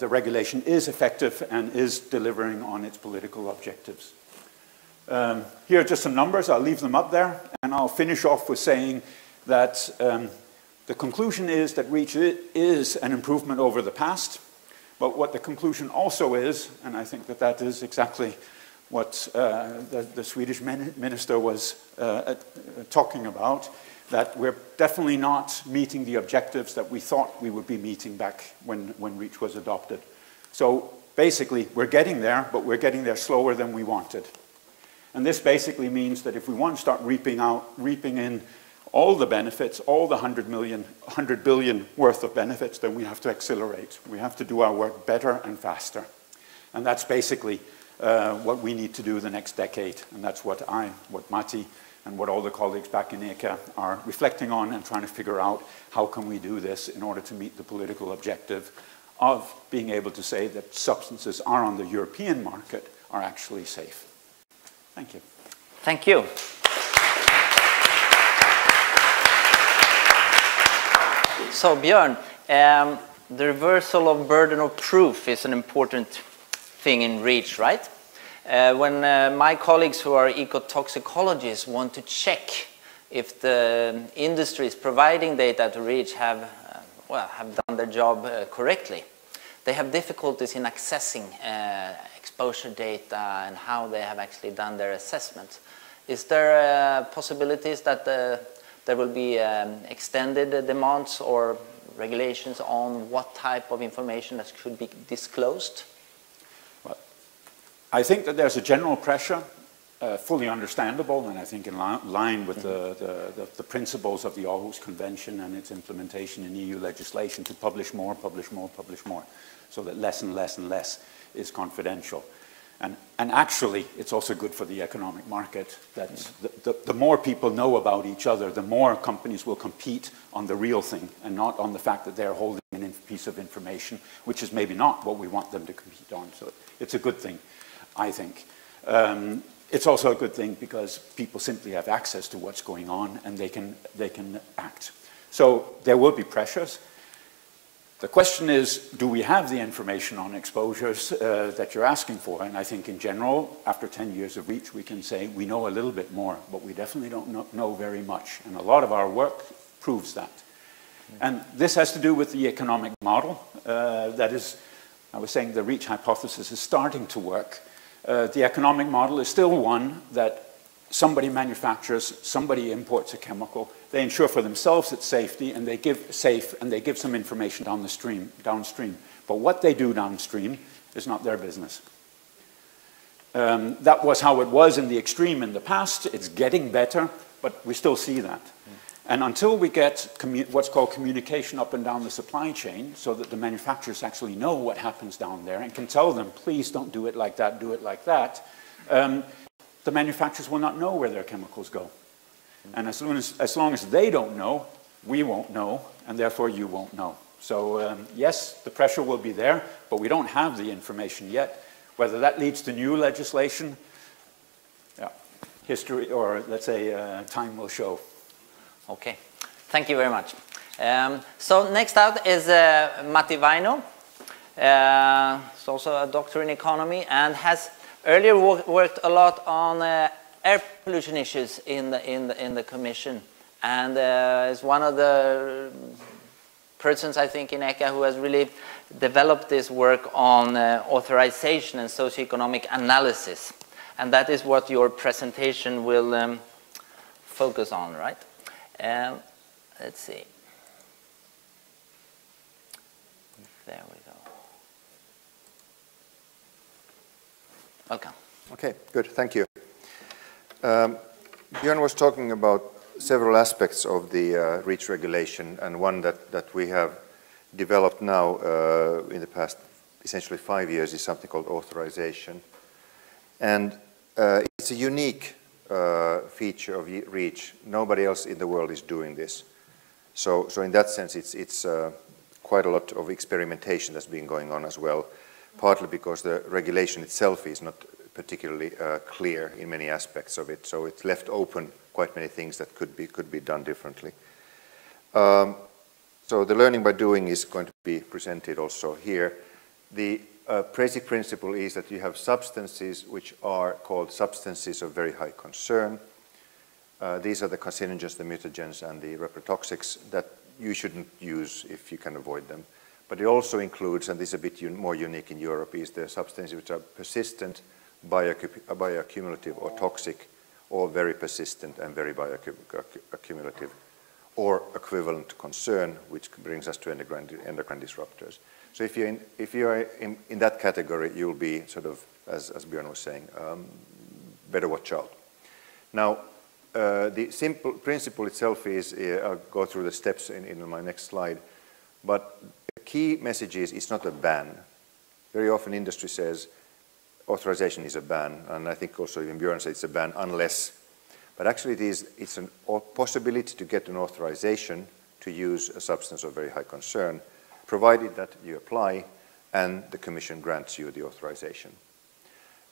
regulation is effective and is delivering on its political objectives. Here are just some numbers. I'll leave them up there, and I'll finish off with saying that the conclusion is that REACH is an improvement over the past, but what the conclusion also is, and I think that that is exactly what the Swedish minister was talking about, that we're definitely not meeting the objectives that we thought we would be meeting back when REACH was adopted. So basically, we're getting there, but we're getting there slower than we wanted. And this basically means that if we want to start reaping in all the benefits, all the 100 billion worth of benefits, then we have to accelerate. We have to do our work better and faster. And that's basically what we need to do the next decade. And that's what Matti and what all the colleagues back in ECA are reflecting on and trying to figure out how can we do this in order to meet the political objective of being able to say that substances are on the European market are actually safe. Thank you. Thank you. So Bjorn, the reversal of burden of proof is an important thing in REACH, right? When my colleagues who are ecotoxicologists want to check if the industries providing data to REACH have done their job correctly, they have difficulties in accessing exposure data and how they have actually done their assessment. Is there possibilities that there will be extended demands or regulations on what type of information that should be disclosed? Well, I think that there's a general pressure, fully understandable, and I think in line with the principles of the Aarhus Convention and its implementation in EU legislation to publish more, so that less and less and less is confidential. And actually, it's also good for the economic market that the more people know about each other, the more companies will compete on the real thing and not on the fact that they're holding a piece of information, which is maybe not what we want them to compete on. So it's a good thing, I think. It's also a good thing because people simply have access to what's going on and they can act. So there will be pressures. The question is, do we have the information on exposures that you're asking for? And I think in general, after 10 years of REACH, we can say we know a little bit more, but we definitely don't know very much. And a lot of our work proves that. And this has to do with the economic model. That is, I was saying the REACH hypothesis is starting to work. The economic model is still one that somebody manufactures, somebody imports a chemical, they ensure for themselves its safety, and they give some information downstream. But what they do downstream is not their business. That was how it was in the extreme in the past. It's getting better, but we still see that. And until we get what's called communication up and down the supply chain, so that the manufacturers actually know what happens down there and can tell them, please don't do it like that, do it like that, the manufacturers will not know where their chemicals go. And as long as they don't know, we won't know, and therefore you won't know. So yes, the pressure will be there, but we don't have the information yet. Whether that leads to new legislation, history, or let's say time will show. Okay, thank you very much. So next out is Matti Vainio. He's also a doctor in economy and has earlier worked a lot on air pollution issues in the Commission, and is one of the persons, I think, in ECA who has really developed this work on authorization and socioeconomic analysis. And that is what your presentation will focus on, right? Let's see. There we go. Welcome. Okay, good, thank you. Bjorn was talking about several aspects of the REACH regulation, and one that we have developed now in the past essentially 5 years is something called authorization. And it's a unique feature of REACH. Nobody else in the world is doing this. So in that sense, it's quite a lot of experimentation that's been going on as well, partly because the regulation itself is not particularly clear in many aspects of it. So it's left open quite many things that could be done differently. So the learning by doing is going to be presented also here. The basic principle is that you have substances which are called substances of very high concern. These are the carcinogens, the mutagens, and the reprotoxics that you shouldn't use if you can avoid them. But it also includes, and this is a bit more unique in Europe, is the substances which are persistent, bioaccumulative or toxic, or very persistent and very bioaccumulative, or equivalent concern, which brings us to endocrine disruptors. So if you're in that category, you'll be sort of, as Bjorn was saying, better watch out. Now, the simple principle itself is, I'll go through the steps in my next slide, but the key message is it's not a ban. Very often industry says authorization is a ban, and I think also even Bjorn said it's a ban unless, but actually it's a possibility to get an authorization to use a substance of very high concern, provided that you apply and the Commission grants you the authorization.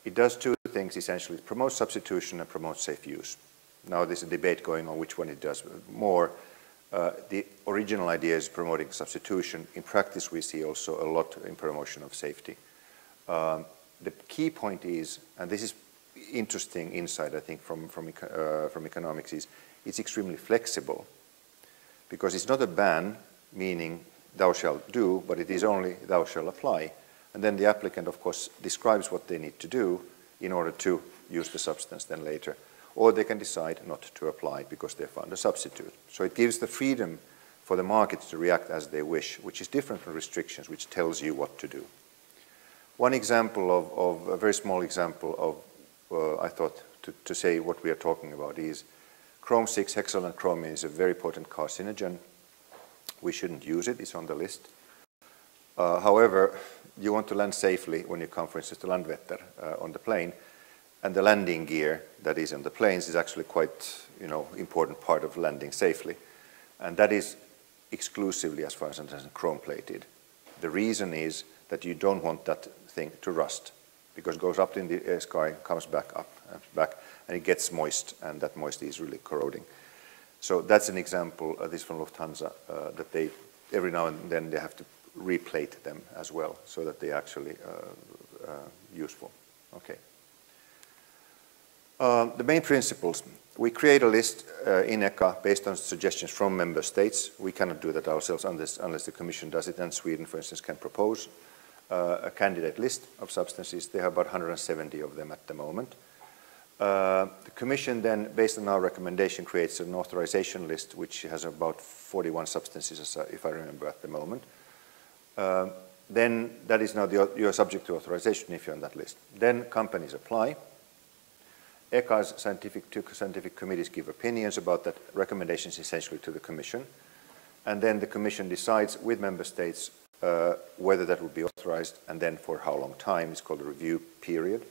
It does two things essentially. It promotes substitution and promotes safe use. Now there's a debate going on which one it does more. The original idea is promoting substitution. In practice, we see also a lot in promotion of safety. The key point is, and this is interesting insight I think from economics, is it's extremely flexible, because it's not a ban, meaning thou shalt do, but it is only thou shalt apply. And then the applicant, of course, describes what they need to do in order to use the substance then later. Or they can decide not to apply because they found a substitute. So it gives the freedom for the markets to react as they wish, which is different from restrictions, which tells you what to do. One example of a very small example of, I thought, to say what we are talking about is Chrome-6 hexavalent chromium is a very potent carcinogen. We shouldn't use it, it's on the list. However, you want to land safely when you come, for instance, to Landvetter on the plane, and the landing gear that is on the planes is actually quite, important part of landing safely. And that is exclusively, as far as I understand, chrome-plated. The reason is that you don't want that thing to rust, because it goes up in the sky, comes back up, and it gets moist, and that moisture is really corroding. So that's an example, this from Lufthansa, that they, every now and then they have to replate them as well, so that they actually useful. Okay. The main principles. We create a list in ECA based on suggestions from member states. We cannot do that ourselves unless the Commission does it, and Sweden, for instance, can propose a candidate list of substances. They have about 170 of them at the moment. The Commission then, based on our recommendation, creates an authorization list which has about 41 substances, if I remember at the moment. Then that is now you're subject to authorization if you're on that list. Then companies apply. ECA's two scientific committees give opinions about that, recommendations essentially to the Commission. And then the Commission decides with member states whether that will be authorized, and then for how long time. It's called a review period.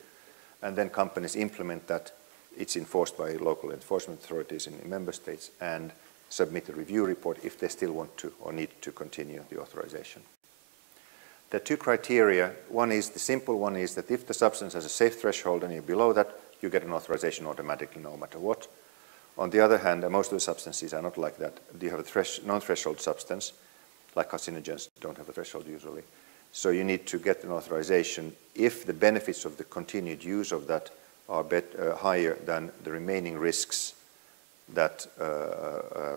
And then companies implement that. It's enforced by local enforcement authorities in member states, and submit a review report if they still want to or need to continue the authorization. There are two criteria. One is, the simple one is that if the substance has a safe threshold and you're below that, you get an authorization automatically no matter what. On the other hand, most of the substances are not like that. You have a non-threshold substance, like carcinogens don't have a threshold usually. So you need to get an authorization if the benefits of the continued use of that are higher than the remaining risks that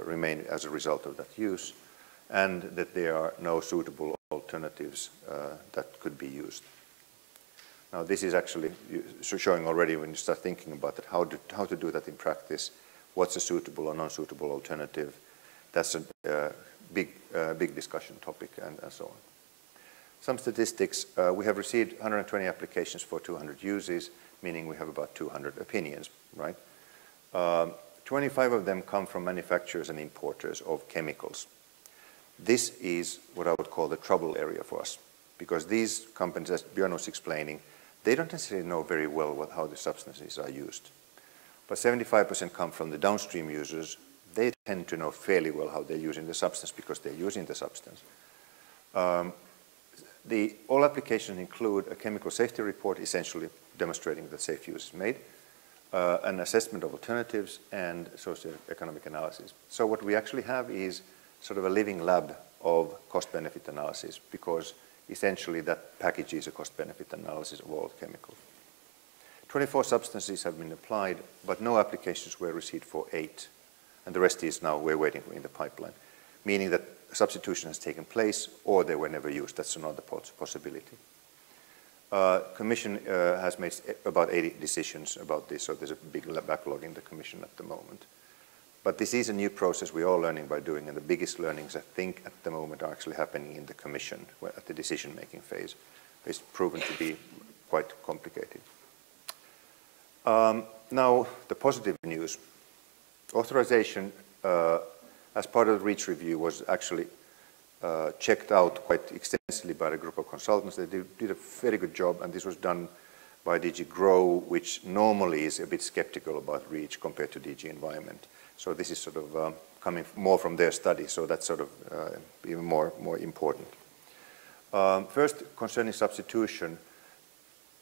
remain as a result of that use, and that there are no suitable alternatives that could be used. Now this is actually showing already, when you start thinking about it, how to do that in practice, what's a suitable or non-suitable alternative. That's a big discussion topic, and so on. Some statistics, we have received 120 applications for 200 uses, meaning we have about 200 opinions, right? 25 of them come from manufacturers and importers of chemicals. This is what I would call the trouble area for us, because these companies, as Bjorn was explaining, they don't necessarily know very well how the substances are used. But 75% come from the downstream users. They tend to know fairly well how they're using the substance because they're using the substance. All applications include a chemical safety report, essentially demonstrating that safe use is made, an assessment of alternatives, and socioeconomic analysis. So what we actually have is sort of a living lab of cost-benefit analysis, because essentially that package is a cost-benefit analysis of all chemicals. 24 substances have been applied, but no applications were received for 8. And the rest is now we're waiting for in the pipeline, meaning that substitution has taken place or they were never used. That's another possibility. Commission has made about 80 decisions about this, so there's a big backlog in the Commission at the moment. But this is a new process we're all learning by doing, and the biggest learnings, I think, at the moment are actually happening in the Commission, at the decision-making phase. It's proven to be quite complicated. Now, the positive news. Authorization, as part of the REACH review, was actually checked out quite extensively by a group of consultants. They did a very good job, and this was done by DG GROW, which normally is a bit skeptical about REACH compared to DG Environment. So this is sort of coming more from their study, so that's sort of even more important. First, concerning substitution,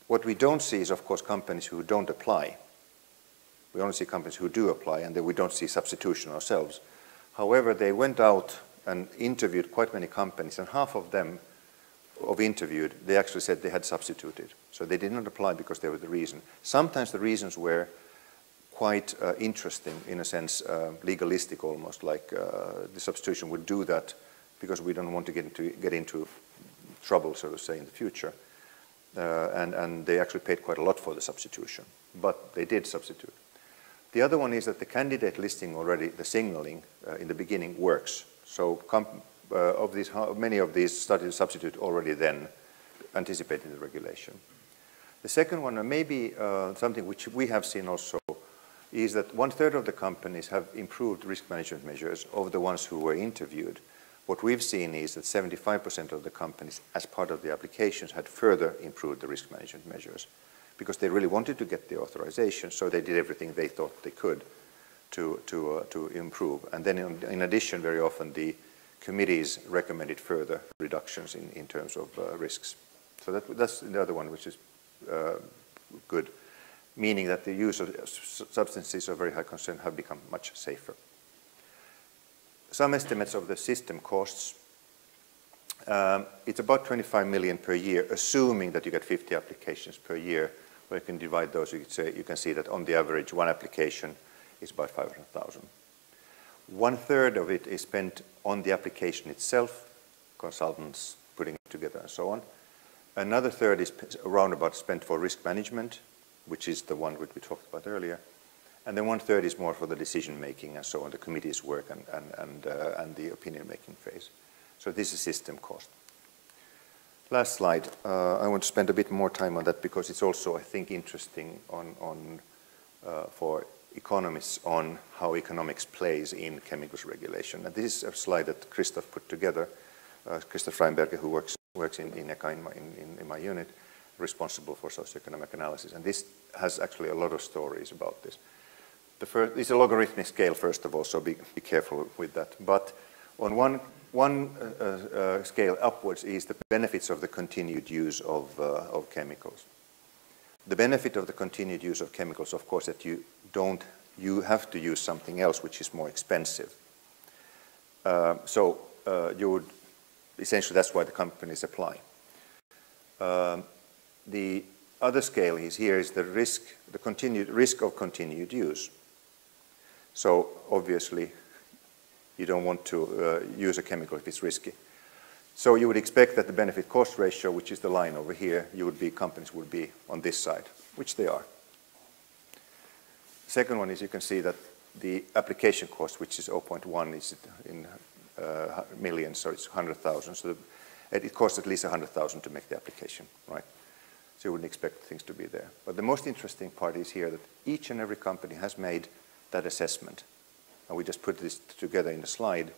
what we don't see is, of course, companies who don't apply. We only see companies who do apply, and then we don't see substitution ourselves. However, they went out and interviewed quite many companies, and half of them interviewed, they actually said they had substituted. So they did not apply because they were the reason. Sometimes the reasons were quite interesting, in a sense, legalistic almost, like the substitution would do that because we don't want to get into trouble, so to say, in the future. And they actually paid quite a lot for the substitution, but they did substitute. The other one is that the candidate listing already, the signaling in the beginning works. So many of these started to substitute already then, anticipating the regulation. The second one, and maybe something which we have seen also, is that 1/3 of the companies have improved risk management measures of the ones who were interviewed. What we've seen is that 75% of the companies, as part of the applications, had further improved the risk management measures because they really wanted to get the authorization, so they did everything they thought they could to improve. And then in addition, very often the committees recommended further reductions in terms of risks. So that's the other one, which is good, meaning that the use of substances of very high concern have become much safer. Some estimates of the system costs. It's about 25 million per year, assuming that you get 50 applications per year. Where you can divide those, you can see that on the average, one application is about 500,000. 1/3 of it is spent on the application itself, consultants putting it together and so on. Another third is around about spent for risk management, which is the one which we talked about earlier. And then 1/3 is more for the decision making and so on, the committee's work and the opinion making phase. So this is system cost. Last slide. I want to spend a bit more time on that because it's also, I think, interesting for economists on how economics plays in chemicals regulation. And this is a slide that Christoph put together. Christoph Reinberger, who works in ECA in my unit, responsible for socioeconomic analysis. And this has actually a lot of stories about this. It's a logarithmic scale, first of all, so be careful with that. But on one scale upwards is the benefits of the continued use of chemicals. The benefit of the continued use of chemicals, of course, that you have to use something else which is more expensive. You would essentially, that's why the companies apply. The other scale is the risk, the continued risk of continued use. So obviously, you don't want to use a chemical if it's risky. So you would expect that the benefit-cost ratio, which is the line over here, companies would be on this side, which they are. Second one is you can see that the application cost, which is 0.1, is in millions, so it's 100,000. So it costs at least 100,000 to make the application, right? So you wouldn't expect things to be there. But the most interesting part is here that each and every company has made that assessment. And we just put this together in the slide.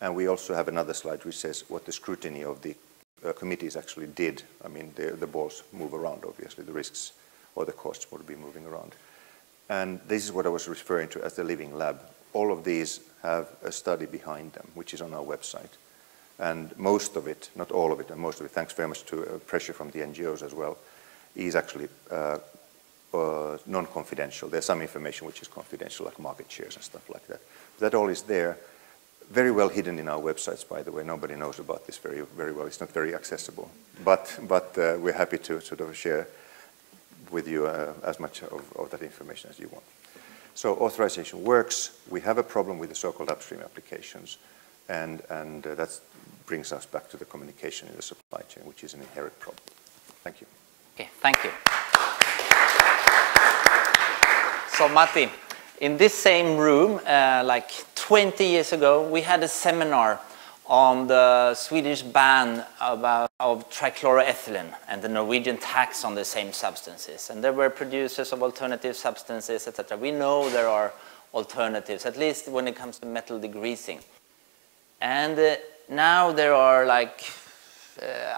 And we also have another slide which says what the scrutiny of the committees actually did. I mean, the balls move around, obviously. The risks or the costs would be moving around. And this is what I was referring to as the living lab. All of these have a study behind them, which is on our website. And most of it, not all of it, and most of it, thanks very much to pressure from the NGOs as well, is actually non-confidential. There's some information which is confidential, like market shares and stuff like that. That all is there, very well hidden in our websites, by the way. Nobody knows about this very, very well. It's not very accessible. But we're happy to sort of share with you as much of that information as you want. So authorization works. We have a problem with the so-called upstream applications. And that brings us back to the communication in the supply chain, which is an inherent problem. Thank you. Okay, thank you. So Matti, in this same room, like 20 years ago, we had a seminar on the Swedish ban of trichloroethylene and the Norwegian tax on the same substances. And there were producers of alternative substances, etc. We know there are alternatives, at least when it comes to metal degreasing. And now there are like,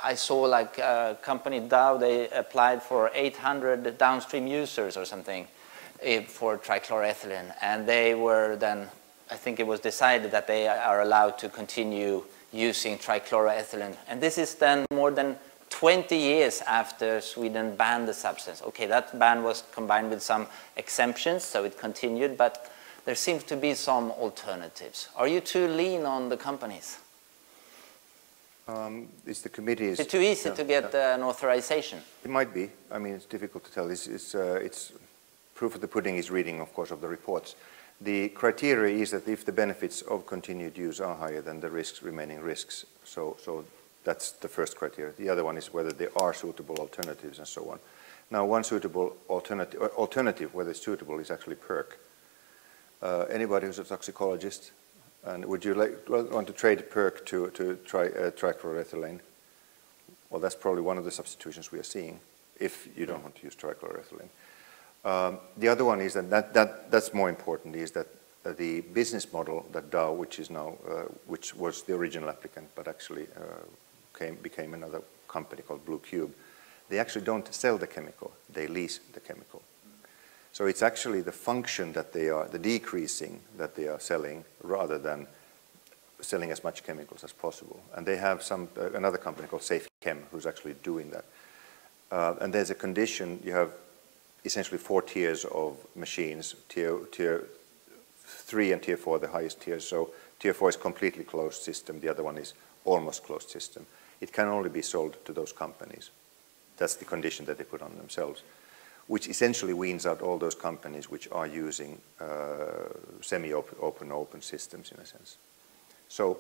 I saw like a company Dow, they applied for 800 downstream users or something for trichloroethylene. And they were then, I think it was decided that they are allowed to continue using trichloroethylene. And this is then more than 20 years after Sweden banned the substance. Okay, that ban was combined with some exemptions, so it continued, but there seems to be some alternatives. Are you too lean on the companies? Is the committee... Is it too easy to get an authorization? It might be. I mean, it's difficult to tell. It's proof of the pudding is reading, of course, of the reports. The criteria is that if the benefits of continued use are higher than the risks, remaining risks. So that's the first criteria. The other one is whether there are suitable alternatives and so on. Now, one suitable alternative, whether it's suitable, is actually PERC. Anybody who's a toxicologist, and would you want to trade PERC to trichloroethylene? Well, that's probably one of the substitutions we are seeing if you don't want to use trichloroethylene. The other one is that's more important, is that the business model that Dow, which is now, which was the original applicant, but actually became another company called Blue Cube, they actually don't sell the chemical, they lease the chemical. So it's actually the function that they are, the decreasing that they are selling, rather than selling as much chemicals as possible. And they have another company called Safe Chem who's actually doing that. And there's a condition, you have essentially 4 tiers of machines, tier 3 and tier 4 are the highest tiers. So tier 4 is completely closed system, the other one is almost closed system. It can only be sold to those companies. That's the condition that they put on themselves, which essentially weans out all those companies which are using semi-open open systems in a sense. So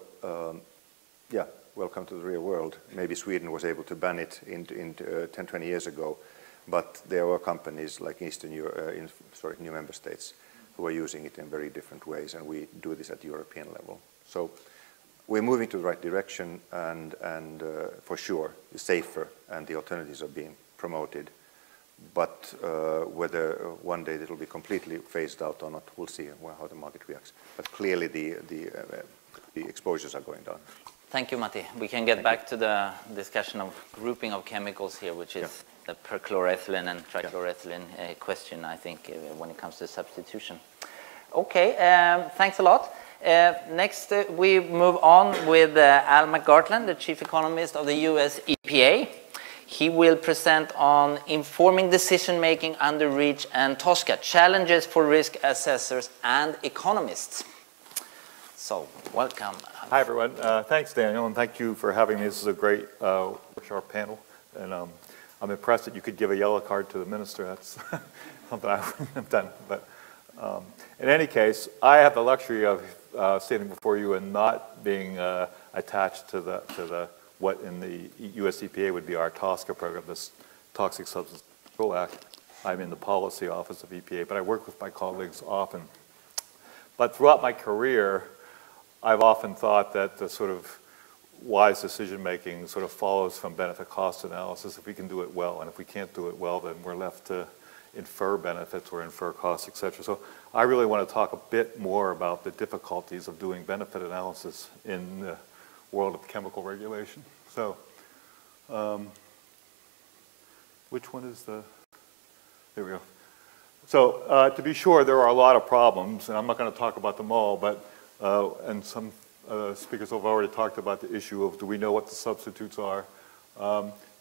yeah, welcome to the real world. Maybe Sweden was able to ban it 10, 20 years ago, but there were companies like Eastern Europe, new member states who are using it in very different ways, and we do this at the European level. So we're moving to the right direction, and for sure, it's safer, and the alternatives are being promoted. But whether one day it will be completely phased out or not, we'll see how the market reacts. But clearly, the exposures are going down. Thank you, Matti. We can get back to the discussion of grouping of chemicals here, which is the perchloroethylene and trichloroethylene question, I think, when it comes to substitution. Okay, thanks a lot. Next, we move on with Alma Courtland, the chief economist of the US EPA. He will present on informing decision-making under REACH and TSCA, challenges for risk assessors and economists. So, welcome. Hi, everyone. Thanks, Daniel, and thank you for having me. This is a great workshop panel, and I'm impressed that you could give a yellow card to the minister. That's something I wouldn't have done. But in any case, I have the luxury of standing before you and not being attached to the what in the US EPA would be our TSCA program, this Toxic Substance Control Act. I'm in the policy office of EPA, but I work with my colleagues often. But throughout my career, I've often thought that the sort of wise decision-making sort of follows from benefit-cost analysis if we can do it well. And if we can't do it well, then we're left to infer benefits or infer costs, et cetera. So I really want to talk a bit more about the difficulties of doing benefit analysis in the world of chemical regulation. So, which one is the, there we go. So to be sure, there are a lot of problems, and I'm not going to talk about them all, but, and some speakers have already talked about the issue of do we know what the substitutes are?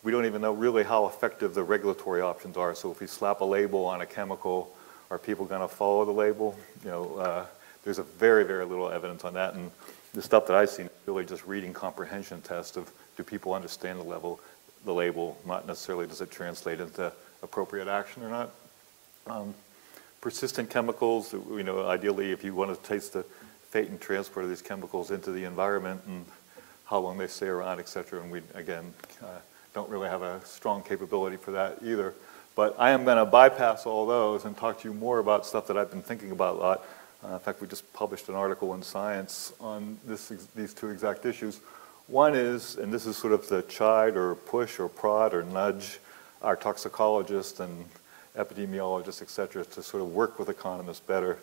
We don't even know really how effective the regulatory options are. So if we slap a label on a chemical, are people going to follow the label? You know, there's a very, very little evidence on that. And the stuff that I've seen is really just reading comprehension tests of do people understand the label, not necessarily does it translate into appropriate action or not. Persistent chemicals, you know, ideally if you want to taste the fate and transport of these chemicals into the environment and how long they stay around, et cetera, and we, again, don't really have a strong capability for that either. But I am going to bypass all those and talk to you more about stuff that I've been thinking about a lot. In fact, we just published an article in Science on these two exact issues. One is, and this is sort of the chide or push or prod or nudge our toxicologists and epidemiologists, et cetera, to sort of work with economists better.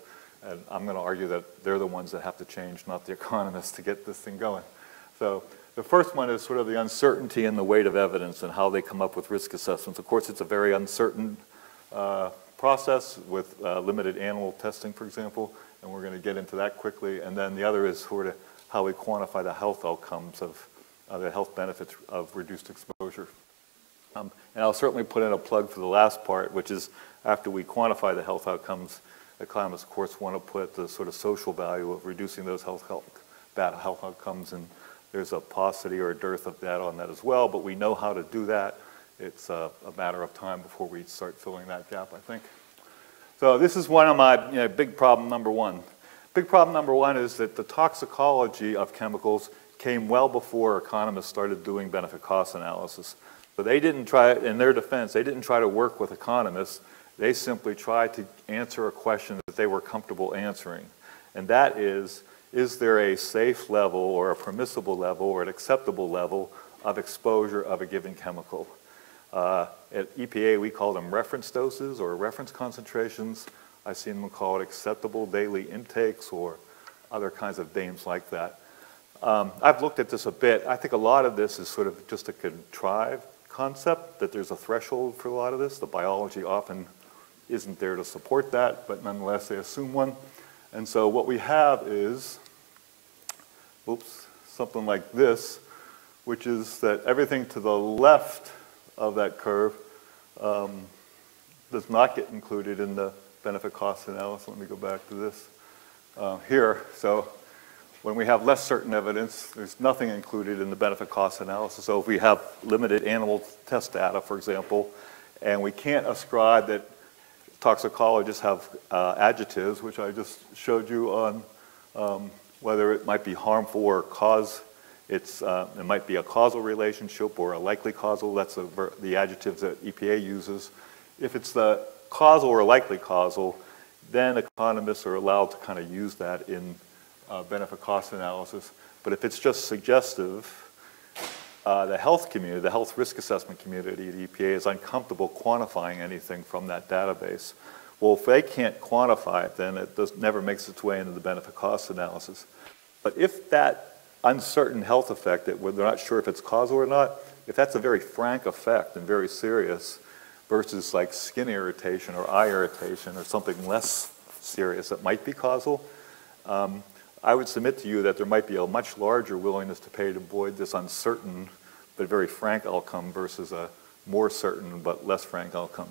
And I'm going to argue that they're the ones that have to change, not the economists, to get this thing going. So the first one is sort of the uncertainty and the weight of evidence and how they come up with risk assessments. Of course, it's a very uncertain process with limited animal testing, for example, and we're going to get into that quickly. And then the other is sort of how we quantify the health outcomes of the health benefits of reduced exposure. And I'll certainly put in a plug for the last part, which is after we quantify the health outcomes, economists, of course, want to put the sort of social value of reducing those bad health outcomes, and there's a paucity or a dearth of data on that as well, but we know how to do that. It's a matter of time before we start filling that gap, I think. So this is one of my big problem number one. Big problem number one is that the toxicology of chemicals came well before economists started doing benefit cost analysis. So they didn't try, in their defense, they didn't try to work with economists. They simply tried to answer a question that they were comfortable answering. And that is there a safe level or a permissible level or an acceptable level of exposure of a given chemical? At EPA, we call them reference doses or reference concentrations. I've seen them called acceptable daily intakes or other kinds of names like that. I've looked at this a bit. I think a lot of this is sort of just a contrived concept, that there's a threshold for a lot of this. The biology often isn't there to support that, but nonetheless they assume one. And so what we have is, something like this, which is that everything to the left of that curve does not get included in the benefit cost analysis. Let me go back to this here. So when we have less certain evidence, there's nothing included in the benefit cost analysis. So if we have limited animal test data, for example, and we can't ascribe that toxicologists have adjectives, which I just showed you on whether it might be harmful or cause. It might be a causal relationship or a likely causal. That's the adjectives that EPA uses. If it's the causal or likely causal, then economists are allowed to kind of use that in benefit cost analysis. But if it's just suggestive, the health community, the health risk assessment community at EPA is uncomfortable quantifying anything from that database. Well, if they can't quantify it, then it never makes its way into the benefit cost analysis. But if that uncertain health effect, that they're not sure if it's causal or not, if that's a very frank effect and very serious versus like skin irritation or eye irritation or something less serious that might be causal, I would submit to you that there might be a much larger willingness to pay to avoid this uncertain but very frank outcome versus a more certain but less frank outcome.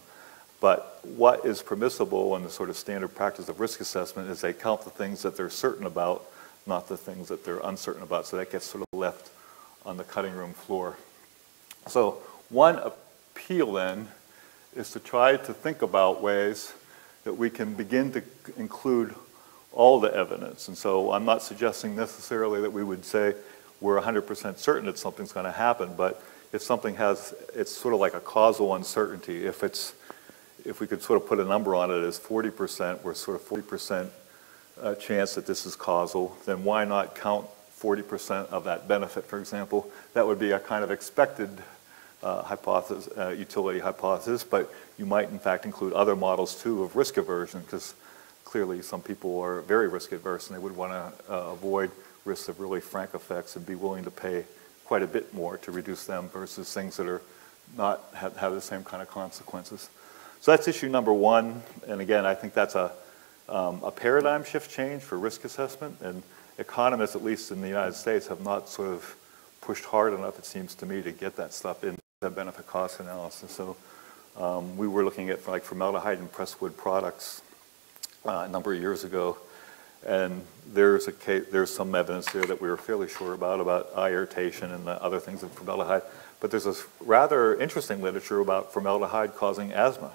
But what is permissible in the sort of standard practice of risk assessment is they count the things that they're certain about, not the things that they're uncertain about. So that gets sort of left on the cutting room floor. So one appeal then is to try to think about ways that we can begin to include all the evidence. And so I'm not suggesting necessarily that we would say we're 100% certain that something's going to happen, but if something has, it's sort of like a causal uncertainty. If we could sort of put a number on it as 40%, we're sort of 40% chance that this is causal, then why not count 40% of that benefit, for example? That would be a kind of expected hypothesis, utility hypothesis, but you might in fact include other models too of risk aversion, because clearly some people are very risk adverse and they would want to avoid risks of really frank effects and be willing to pay quite a bit more to reduce them versus things that are not have the same kind of consequences. So that's issue number one, and again, I think that's a paradigm shift change for risk assessment, and economists, at least in the United States, have not sort of pushed hard enough, it seems to me, to get that stuff in the benefit cost analysis. So we were looking at like formaldehyde and presswood products a number of years ago, and there's some evidence there that we were fairly sure about eye irritation and the other things in formaldehyde. But there's this rather interesting literature about formaldehyde causing asthma.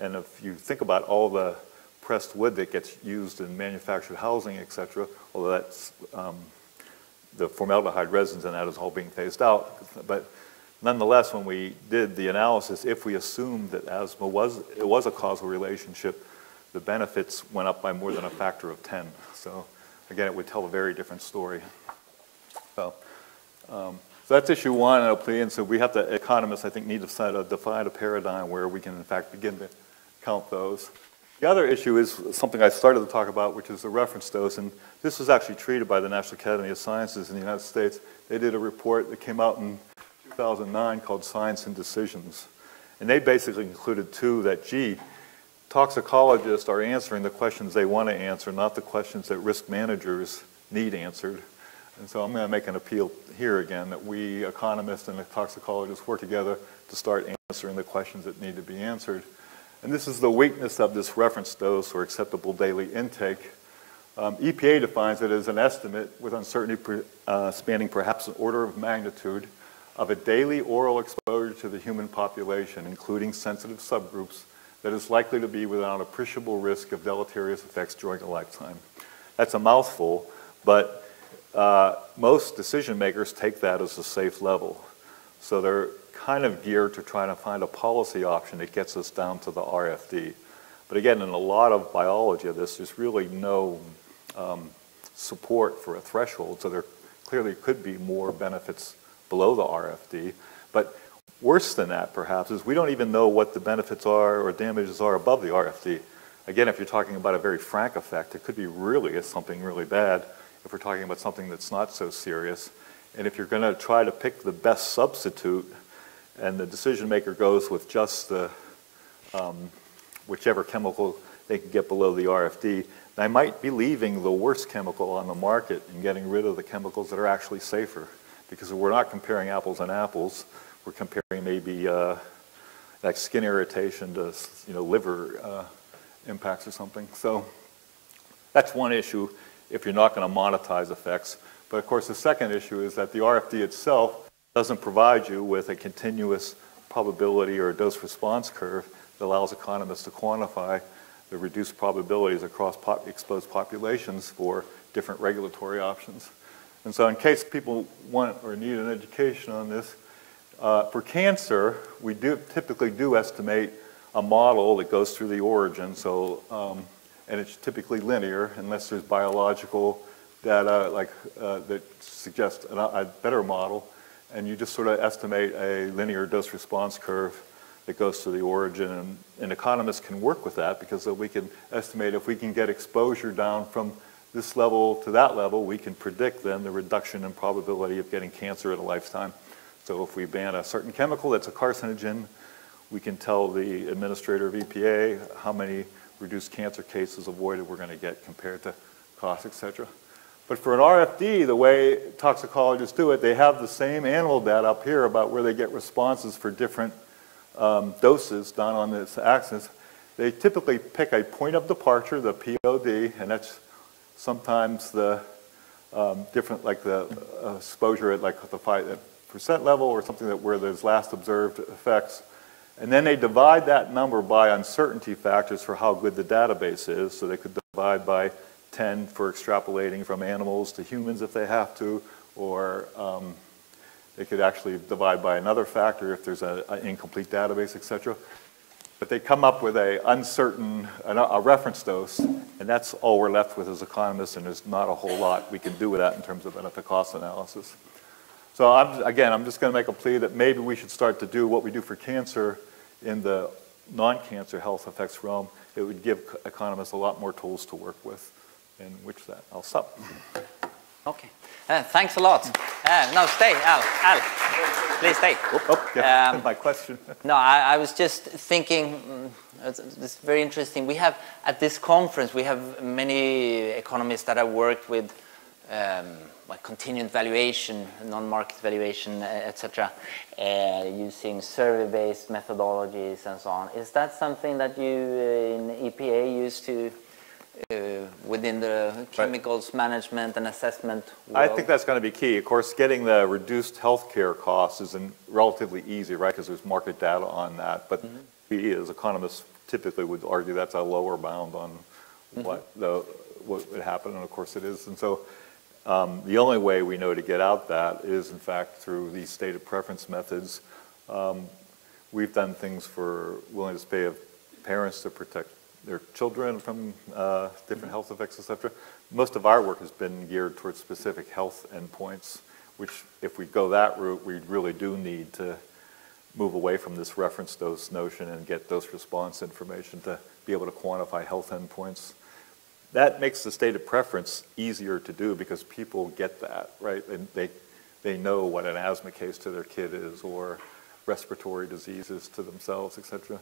And if you think about all the pressed wood that gets used in manufactured housing, et cetera, although that's the formaldehyde resins and that is all being phased out, but Nonetheless, when we did the analysis, if we assumed that asthma was a causal relationship, the benefits went up by more than a factor of 10. So again, it would tell a very different story. So that's issue one, and so we have to, economists, I think, need to define a paradigm where we can, in fact, begin to count those. The other issue is something I started to talk about, which is the reference dose, and this was actually treated by the National Academy of Sciences in the United States. They did a report that came out in 2009 called Science and Decisions, and they basically concluded, too, that, gee, toxicologists are answering the questions they want to answer, not the questions that risk managers need answered. And so I'm going to make an appeal here again that we economists and the toxicologists work together to start answering the questions that need to be answered. And this is the weakness of this reference dose or acceptable daily intake. EPA defines it as an estimate with uncertainty spanning perhaps an order of magnitude of a daily oral exposure to the human population, including sensitive subgroups, that is likely to be without appreciable risk of deleterious effects during a lifetime. That's a mouthful, but most decision makers take that as a safe level. So they're kind of geared to trying to find a policy option that gets us down to the RFD. But again, in a lot of biology of this, there's really no support for a threshold, so there clearly could be more benefits below the RFD. But worse than that, perhaps, is we don't even know what the benefits are or damages are above the RFD. Again, if you're talking about a very frank effect, it could be really something really bad if we're talking about something that's not so serious. And if you're going to try to pick the best substitute and the decision maker goes with just the whichever chemical they can get below the RFD, they might be leaving the worst chemical on the market and getting rid of the chemicals that are actually safer. Because we're not comparing apples and apples. We're comparing maybe like skin irritation to liver impacts or something. So that's one issue if you're not going to monetize effects. But of course, the second issue is that the RFD itself doesn't provide you with a continuous probability or dose response curve that allows economists to quantify the reduced probabilities across exposed populations for different regulatory options. And so in case people want or need an education on this, for cancer, we typically do estimate a model that goes through the origin. So, and it's typically linear unless there's biological data that suggests a better model. And you just sort of estimate a linear dose response curve that goes to the origin. And economists can work with that because we can estimate if we can get exposure down from this level to that level, we can predict then the reduction in probability of getting cancer in a lifetime. So if we ban a certain chemical that's a carcinogen, we can tell the administrator of EPA how many reduced cancer cases avoided we're going to get compared to costs, et cetera. But for an RFD, the way toxicologists do it, they have the same animal data up here about where they get responses for different doses down on this axis. They typically pick a point of departure, the POD, and that's sometimes the different, like the exposure at like the 5% level or something that where there's last observed effects. And then they divide that number by uncertainty factors for how good the database is. So they could divide by 10 for extrapolating from animals to humans if they have to, or they could actually divide by another factor if there's an incomplete database, et cetera. But they come up with a uncertain, a reference dose, and that's all we're left with as economists, and there's not a whole lot we can do with that in terms of benefit cost analysis. So I'm just going to make a plea that maybe we should start to do what we do for cancer in the non-cancer health effects realm. It would give economists a lot more tools to work with, in which that I'll stop. Okay. Thanks a lot. No, stay, Al. Please stay. My question. No, I was just thinking, it's very interesting. We have, at this conference, we have many economists that have worked with like contingent valuation, non-market valuation, etc., using survey-based methodologies and so on. Is that something that you in EPA use to within the chemicals management and assessment world? I think that's going to be key. Of course, getting the reduced healthcare costs is relatively easy, right, because there's market data on that. But we, as economists, typically would argue that's a lower bound on what would happen, and of course it is. And so The only way we know to get out that is, in fact, through these stated preference methods. We've done things for willingness to pay of parents to protect their children from different health effects, etc. Most of our work has been geared towards specific health endpoints, which if we go that route, we really do need to move away from this reference dose notion and get dose response information to be able to quantify health endpoints. That makes the stated preference easier to do because people get that, right? And they know what an asthma case to their kid is or respiratory diseases to themselves, etc.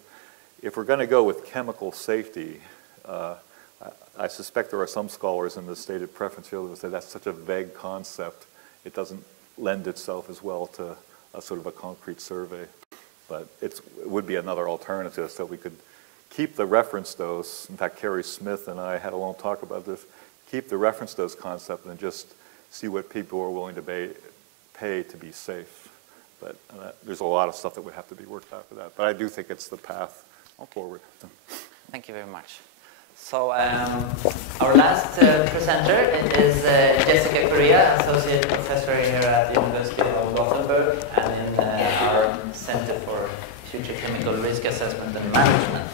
If we're going to go with chemical safety, I suspect there are some scholars in the stated preference field who say that's such a vague concept, it doesn't lend itself as well to a sort of a concrete survey. But it would be another alternative, so we could keep the reference dose. In fact, Carrie Smith and I had a long talk about this. Keep the reference dose concept and just see what people are willing to pay to be safe. But there's a lot of stuff that would have to be worked out for that. But I do think it's the path forward. Thank you very much. So our last presenter is Jessica Coria, Associate Professor here at the University of Gothenburg and in our Center for Future Chemical Risk Assessment and Management.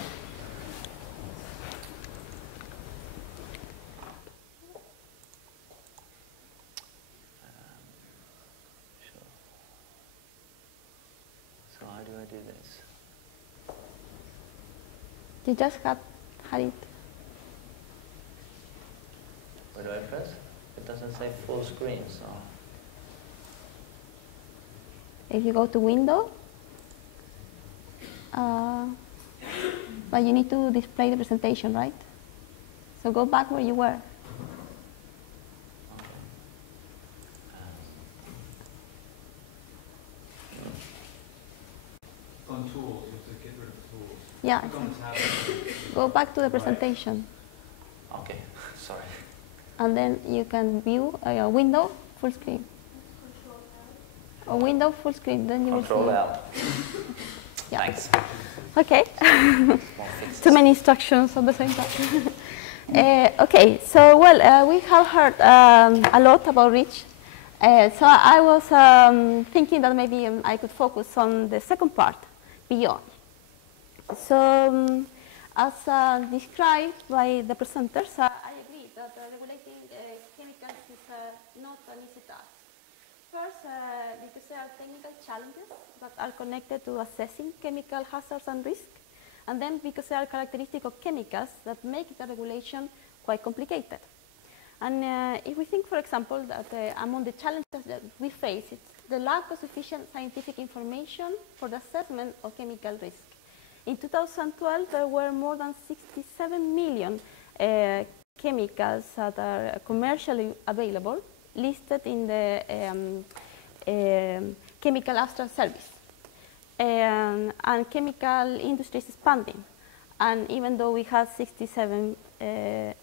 So how do I do this? You just had it. Where do I press? It doesn't say full screen, so. If you go to Window, but you need to display the presentation, right? So go back where you were. On tools, you have to get rid of tools. Yeah. Click on the tab. Go back to the presentation. Okay, sorry. And then you can view a window full screen. A window full screen, then you will see. Control L. Yeah. Thanks. Okay. Too many instructions at the same time. Okay, so well, we have heard a lot about REACH. So I was thinking that maybe I could focus on the second part, beyond. So as described by the presenters, I agree that regulating chemicals is not an easy task. First, because there are technical challenges that are connected to assessing chemical hazards and risk, and then because there are characteristics of chemicals that make the regulation quite complicated. And if we think, for example, that among the challenges that we face, it's the lack of sufficient scientific information for the assessment of chemical risk. In 2012, there were more than 67 million chemicals that are commercially available, listed in the Chemical Abstract Service. And chemical industry is expanding. And even though we have 67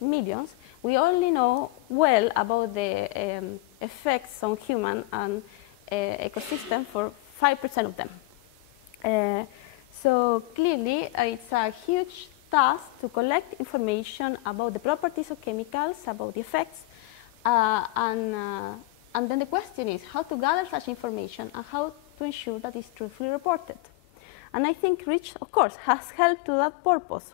millions, we only know well about the effects on human and ecosystem for 5% of them. So clearly, it's a huge task to collect information about the properties of chemicals, about the effects, and then the question is how to gather such information and how to ensure that it's truthfully reported. And I think REACH, of course, has helped to that purpose.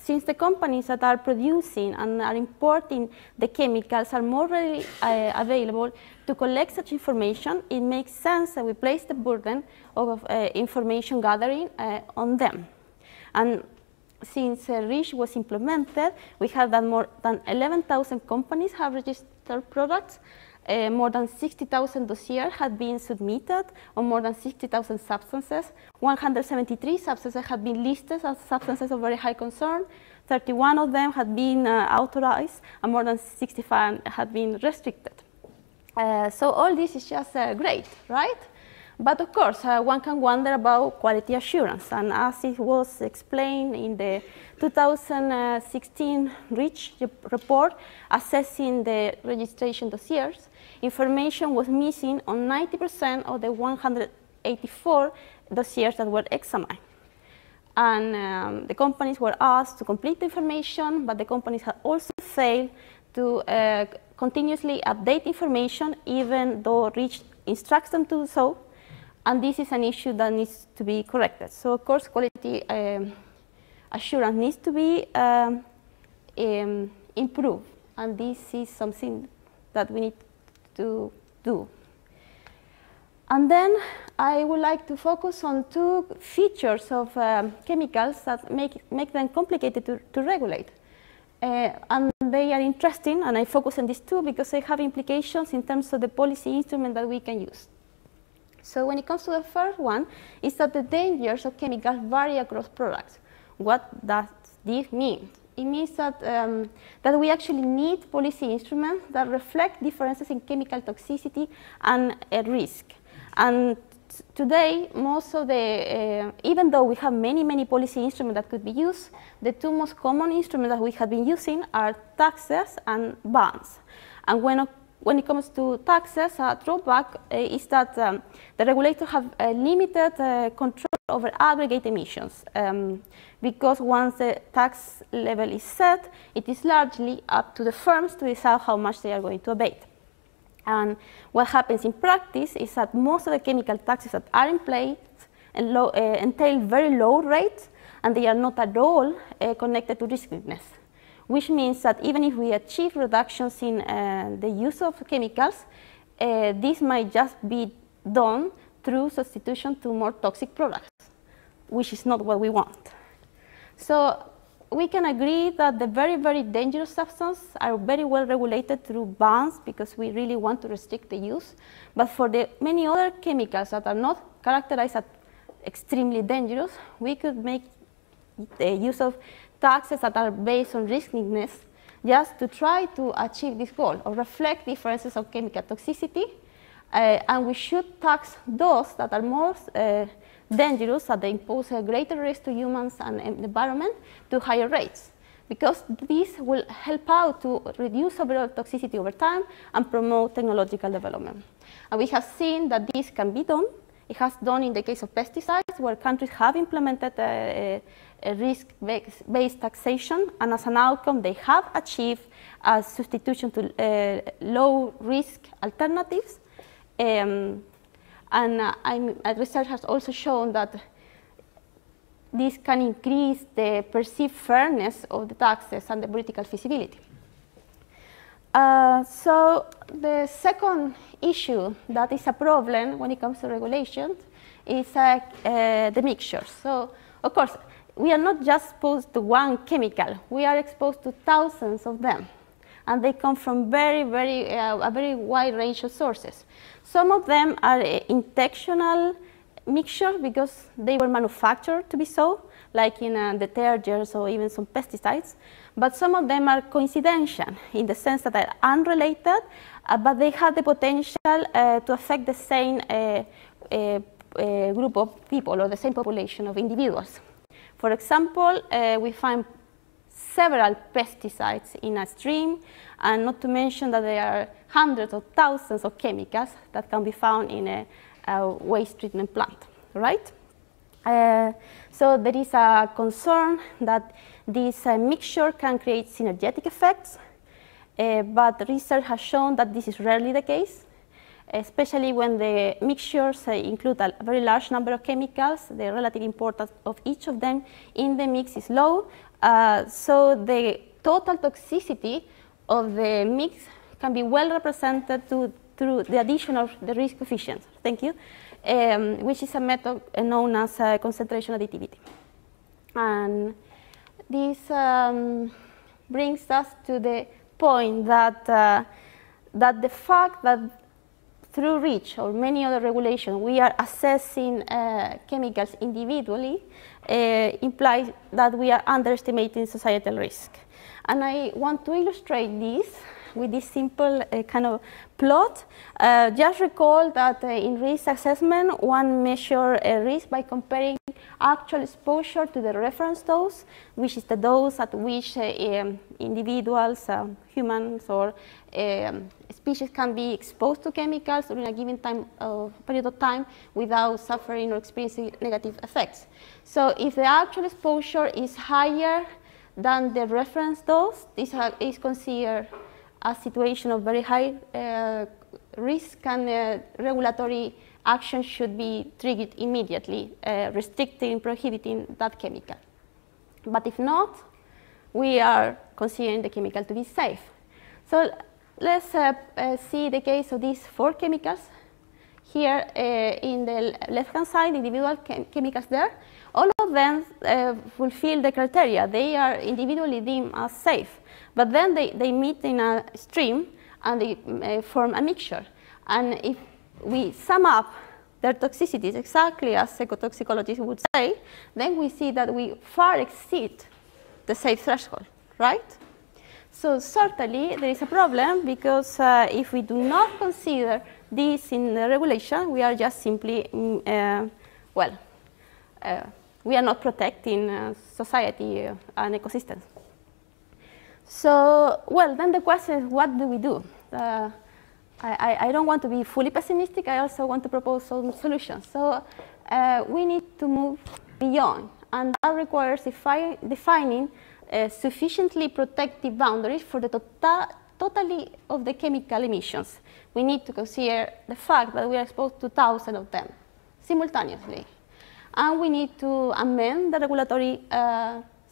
Since the companies that are producing and are importing the chemicals are more readily available to collect such information, it makes sense that we place the burden of information gathering on them. And since REACH was implemented, we have that more than 11,000 companies have registered products. More than 60,000 dossiers have been submitted on more than 60,000 substances. 173 substances have been listed as substances of very high concern. 31 of them have been authorized, and more than 65 have been restricted. So all this is just great, right? But of course, one can wonder about quality assurance. And as it was explained in the 2016 REACH report assessing the registration dossiers, information was missing on 90% of the 184 dossiers that were examined. And the companies were asked to complete the information, but the companies had also failed to continuously update information, even though REACH instructs them to do so, and this is an issue that needs to be corrected. So of course, quality assurance needs to be improved, and this is something that we need to do. And then I would like to focus on two features of chemicals that make them complicated to regulate. And they are interesting, and I focus on these two because they have implications in terms of the policy instrument that we can use. So when it comes to the first one, is that the dangers of chemicals vary across products. What does this mean? It means that, that we actually need policy instruments that reflect differences in chemical toxicity and risk. And today, most of the, even though we have many policy instruments that could be used, the two most common instruments that we have been using are taxes and bans. And when it comes to taxes, a drawback is that the regulators have limited control over aggregate emissions. Because once the tax level is set, it is largely up to the firms to decide how much they are going to abate. And what happens in practice is that most of the chemical taxes that are in place entail very low rates, and they are not at all connected to riskiness, which means that even if we achieve reductions in the use of chemicals, this might just be done through substitution to more toxic products, which is not what we want. So we can agree that the very dangerous substances are very well regulated through bans because we really want to restrict the use. But for the many other chemicals that are not characterized as extremely dangerous, we could make the use of taxes that are based on riskiness just to try to achieve this goal or reflect differences of chemical toxicity. And we should tax those that are most dangerous, that they impose a greater risk to humans and the environment, to higher rates, because this will help out to reduce overall toxicity over time and promote technological development. And we have seen that this can be done. It has done in the case of pesticides, where countries have implemented a risk-based taxation, and as an outcome, they have achieved a substitution to low-risk alternatives. Research has also shown that this can increase the perceived fairness of the taxes and the political feasibility. So the second issue that is a problem when it comes to regulations is the mixtures. So of course, we are not just exposed to one chemical. We are exposed to thousands of them. And they come from a very wide range of sources. Some of them are intentional mixtures because they were manufactured to be so, like in detergents or even some pesticides. But some of them are coincidental in the sense that they are unrelated, but they have the potential to affect the same group of people or the same population of individuals. For example, we find several pesticides in a stream, and not to mention that there are hundreds of thousands of chemicals that can be found in a waste treatment plant, right? So there is a concern that this mixture can create synergetic effects, but research has shown that this is rarely the case, especially when the mixtures include a very large number of chemicals. The relative importance of each of them in the mix is low, so the total toxicity of the mix can be well represented through the addition of the risk coefficient, thank you, which is a method known as concentration additivity. And this brings us to the point that, that the fact that through REACH or many other regulations we are assessing chemicals individually implies that we are underestimating societal risk. And I want to illustrate this with this simple kind of plot. Just recall that in risk assessment, one measures risk by comparing actual exposure to the reference dose, which is the dose at which individuals, humans, or species can be exposed to chemicals during a given period of time without suffering or experiencing negative effects. So if the actual exposure is higher than the reference dose, this is considered a situation of very high risk, and regulatory action should be triggered immediately, restricting, prohibiting that chemical. But if not, we are considering the chemical to be safe. So let's see the case of these 4 chemicals. Here in the left-hand side, individual chemicals there, all of them fulfill the criteria. They are individually deemed as safe, but then they meet in a stream and they form a mixture. And if we sum up their toxicities exactly as ecotoxicologists would say, then we see that we far exceed the safe threshold, right? So certainly there is a problem, because if we do not consider this in the regulation, we are just simply, we are not protecting society and ecosystems. So, well, then the question is, what do we do? I don't want to be fully pessimistic. I also want to propose some solutions. So we need to move beyond, and that requires defining sufficiently protective boundaries for the totality of the chemical emissions. We need to consider the fact that we are exposed to thousands of them simultaneously. And we need to amend the regulatory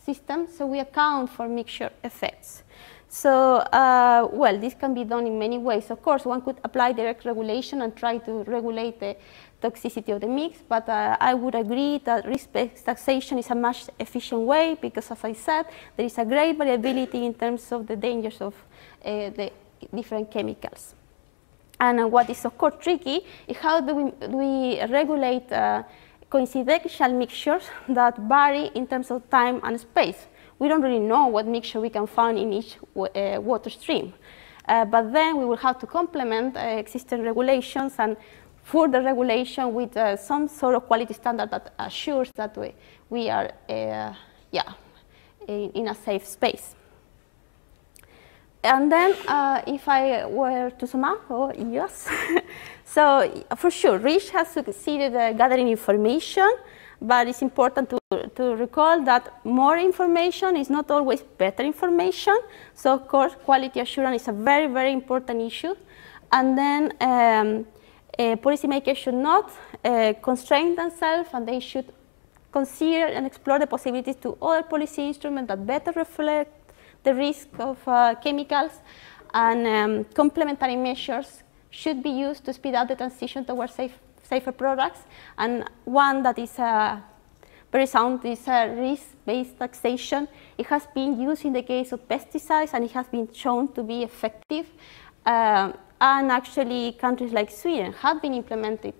system so we account for mixture effects. So, well, this can be done in many ways. Of course, one could apply direct regulation and try to regulate the toxicity of the mix, but I would agree that risk-based taxation is a much efficient way, because, as I said, there is a great variability in terms of the dangers of the different chemicals. And what is, of course, tricky is how do we regulate coincidental mixtures that vary in terms of time and space. We don't really know what mixture we can find in each water stream. But then we will have to complement existing regulations and further regulation with some sort of quality standard that assures that we are in a safe space. And then if I were to sum up, yes. So for sure, REACH has succeeded gathering information, but it's important to recall that more information is not always better information. So of course, quality assurance is a very, very important issue. And then policymakers should not constrain themselves, and they should consider and explore the possibilities to other policy instruments that better reflect the risk of chemicals, and complementary measures should be used to speed up the transition towards safer products. And one that is very sound is risk-based taxation. It has been used in the case of pesticides, and it has been shown to be effective. And actually, countries like Sweden have been implementing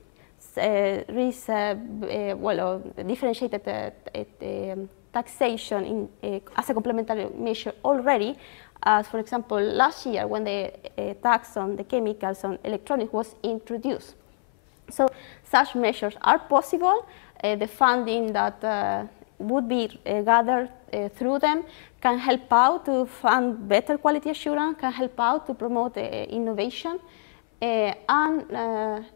differentiated taxation as a complementary measure already. As for example, last year when the tax on the chemicals on electronics was introduced. So such measures are possible. The funding that would be gathered through them can help out to fund better quality assurance, can help out to promote innovation. And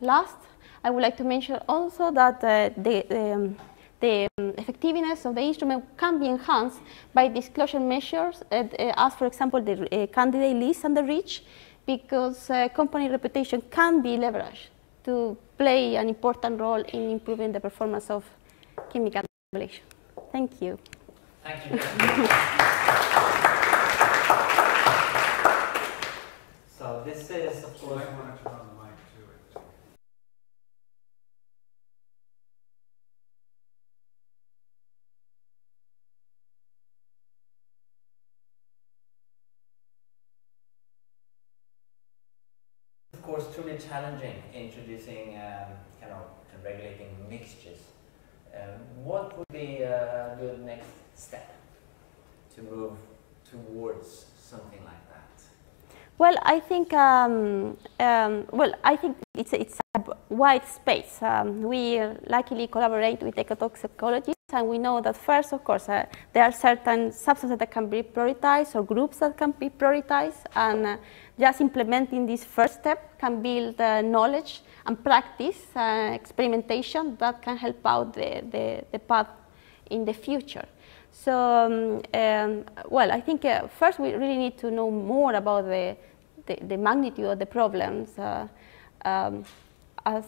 last, I would like to mention also that the effectiveness of the instrument can be enhanced by disclosure measures, as for example the candidate list and the REACH, because company reputation can be leveraged to play an important role in improving the performance of chemical regulation. Thank you. Thank you. So this is, of course, truly challenging introducing kind of regulating mixtures. What would be a good next step to move towards something like that? Well, I think it's a wide space. We luckily collaborate with ecotoxicologists, and we know that first, of course, there are certain substances that can be prioritized or groups that can be prioritized, and just implementing this first step can build knowledge and practice, experimentation that can help out the path in the future. So, well, I think first we really need to know more about the the magnitude of the problems, as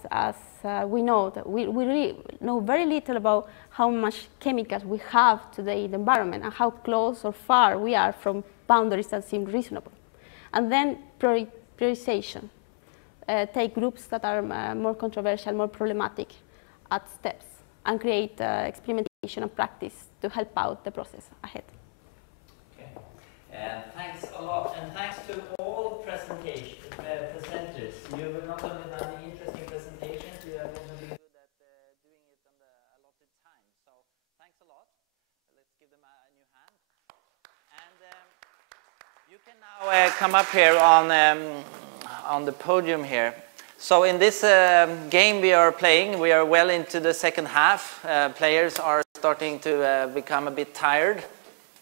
we know, that we really know very little about how much chemicals we have today in the environment and how close or far we are from boundaries that seem reasonable. And then prioritization. Take groups that are more controversial, more problematic at steps, and create experimentation and practice to help out the process ahead. Okay. Thanks a lot, and thanks to all presenters. You have not only done interesting presentations, you have also been good at doing it on the allotted time. So thanks a lot. Let's give them a new hand. And you can now come up here on the podium here. So in this game we are playing, we are well into the second half. Players are starting to become a bit tired.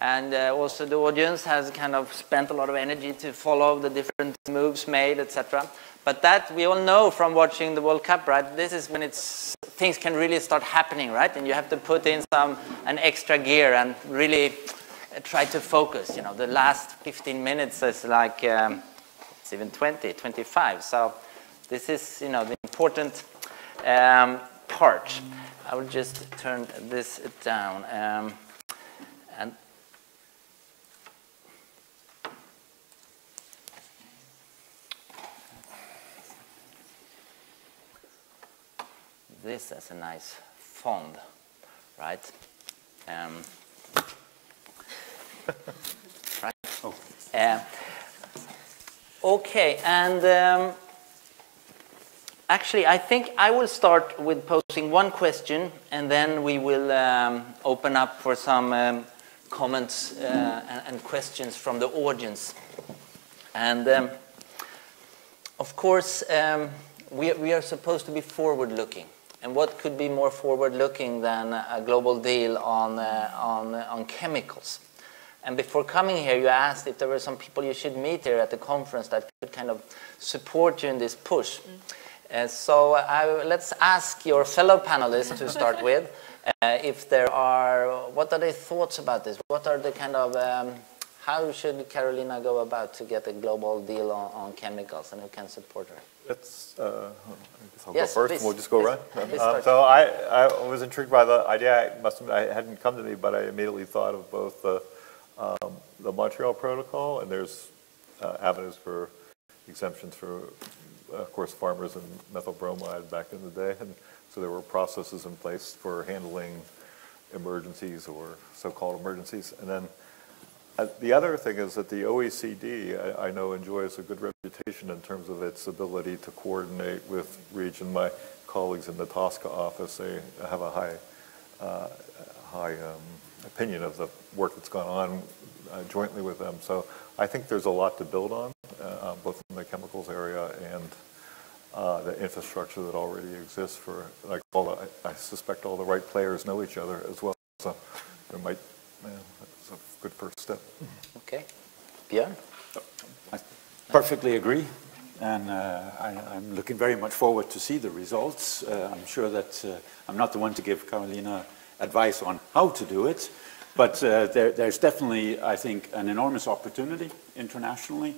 And also the audience has kind of spent a lot of energy to follow the different moves made, etc. But that we all know from watching the World Cup, right? This is when things can really start happening, right? And you have to put in an extra gear and really try to focus. You know, the last 15 minutes is like it's even 20, 25. So this is, you know, the important part. I will just turn this down. And this as a nice font, right? Right. Oh. Okay, and actually, I think I will start with posing one question, and then we will open up for some comments and questions from the audience. And of course, we are supposed to be forward-looking. And what could be more forward-looking than a global deal on chemicals? And before coming here, you asked if there were some people you should meet here at the conference that could kind of support you in this push. So let's ask your fellow panelists to start with if there are, what are their thoughts about this? What are the kind of, how should Karolina go about to get a global deal on chemicals, and who can support her? Let's, I guess I'll Yes, go first, please. we'll just go around. So I was intrigued by the idea. I hadn't come to me, but I immediately thought of both the Montreal Protocol, and there's avenues for exemptions for, of course, farmers and methyl bromide back in the day. And so there were processes in place for handling emergencies or so-called emergencies. And then the other thing is that the OECD, I know, enjoys a good reputation in terms of its ability to coordinate with region. My colleagues in the Tosca office, they have a high opinion of the work that's gone on jointly with them. So I think there's a lot to build on, both in the chemicals area and the infrastructure that already exists for, like, I suspect all the right players know each other as well. So there might, that's a good first step. Okay. Bjorn? I perfectly agree. And I'm looking very much forward to see the results. I'm sure that I'm not the one to give Karolina advice on how to do it, but there's definitely, I think, an enormous opportunity internationally.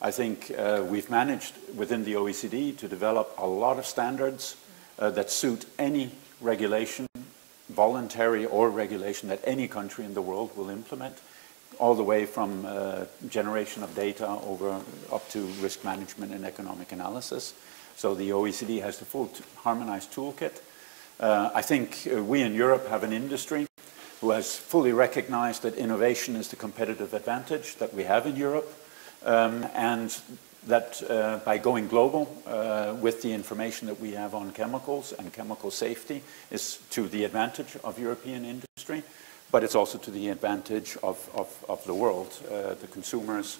I think we've managed within the OECD to develop a lot of standards that suit any regulation, voluntary or regulation, that any country in the world will implement, all the way from generation of data up to risk management and economic analysis. So the OECD has the full harmonized toolkit. I think we in Europe have an industry who has fully recognized that innovation is the competitive advantage that we have in Europe, and that by going global with the information that we have on chemicals and chemical safety is to the advantage of European industry, but it's also to the advantage of the world, the consumers,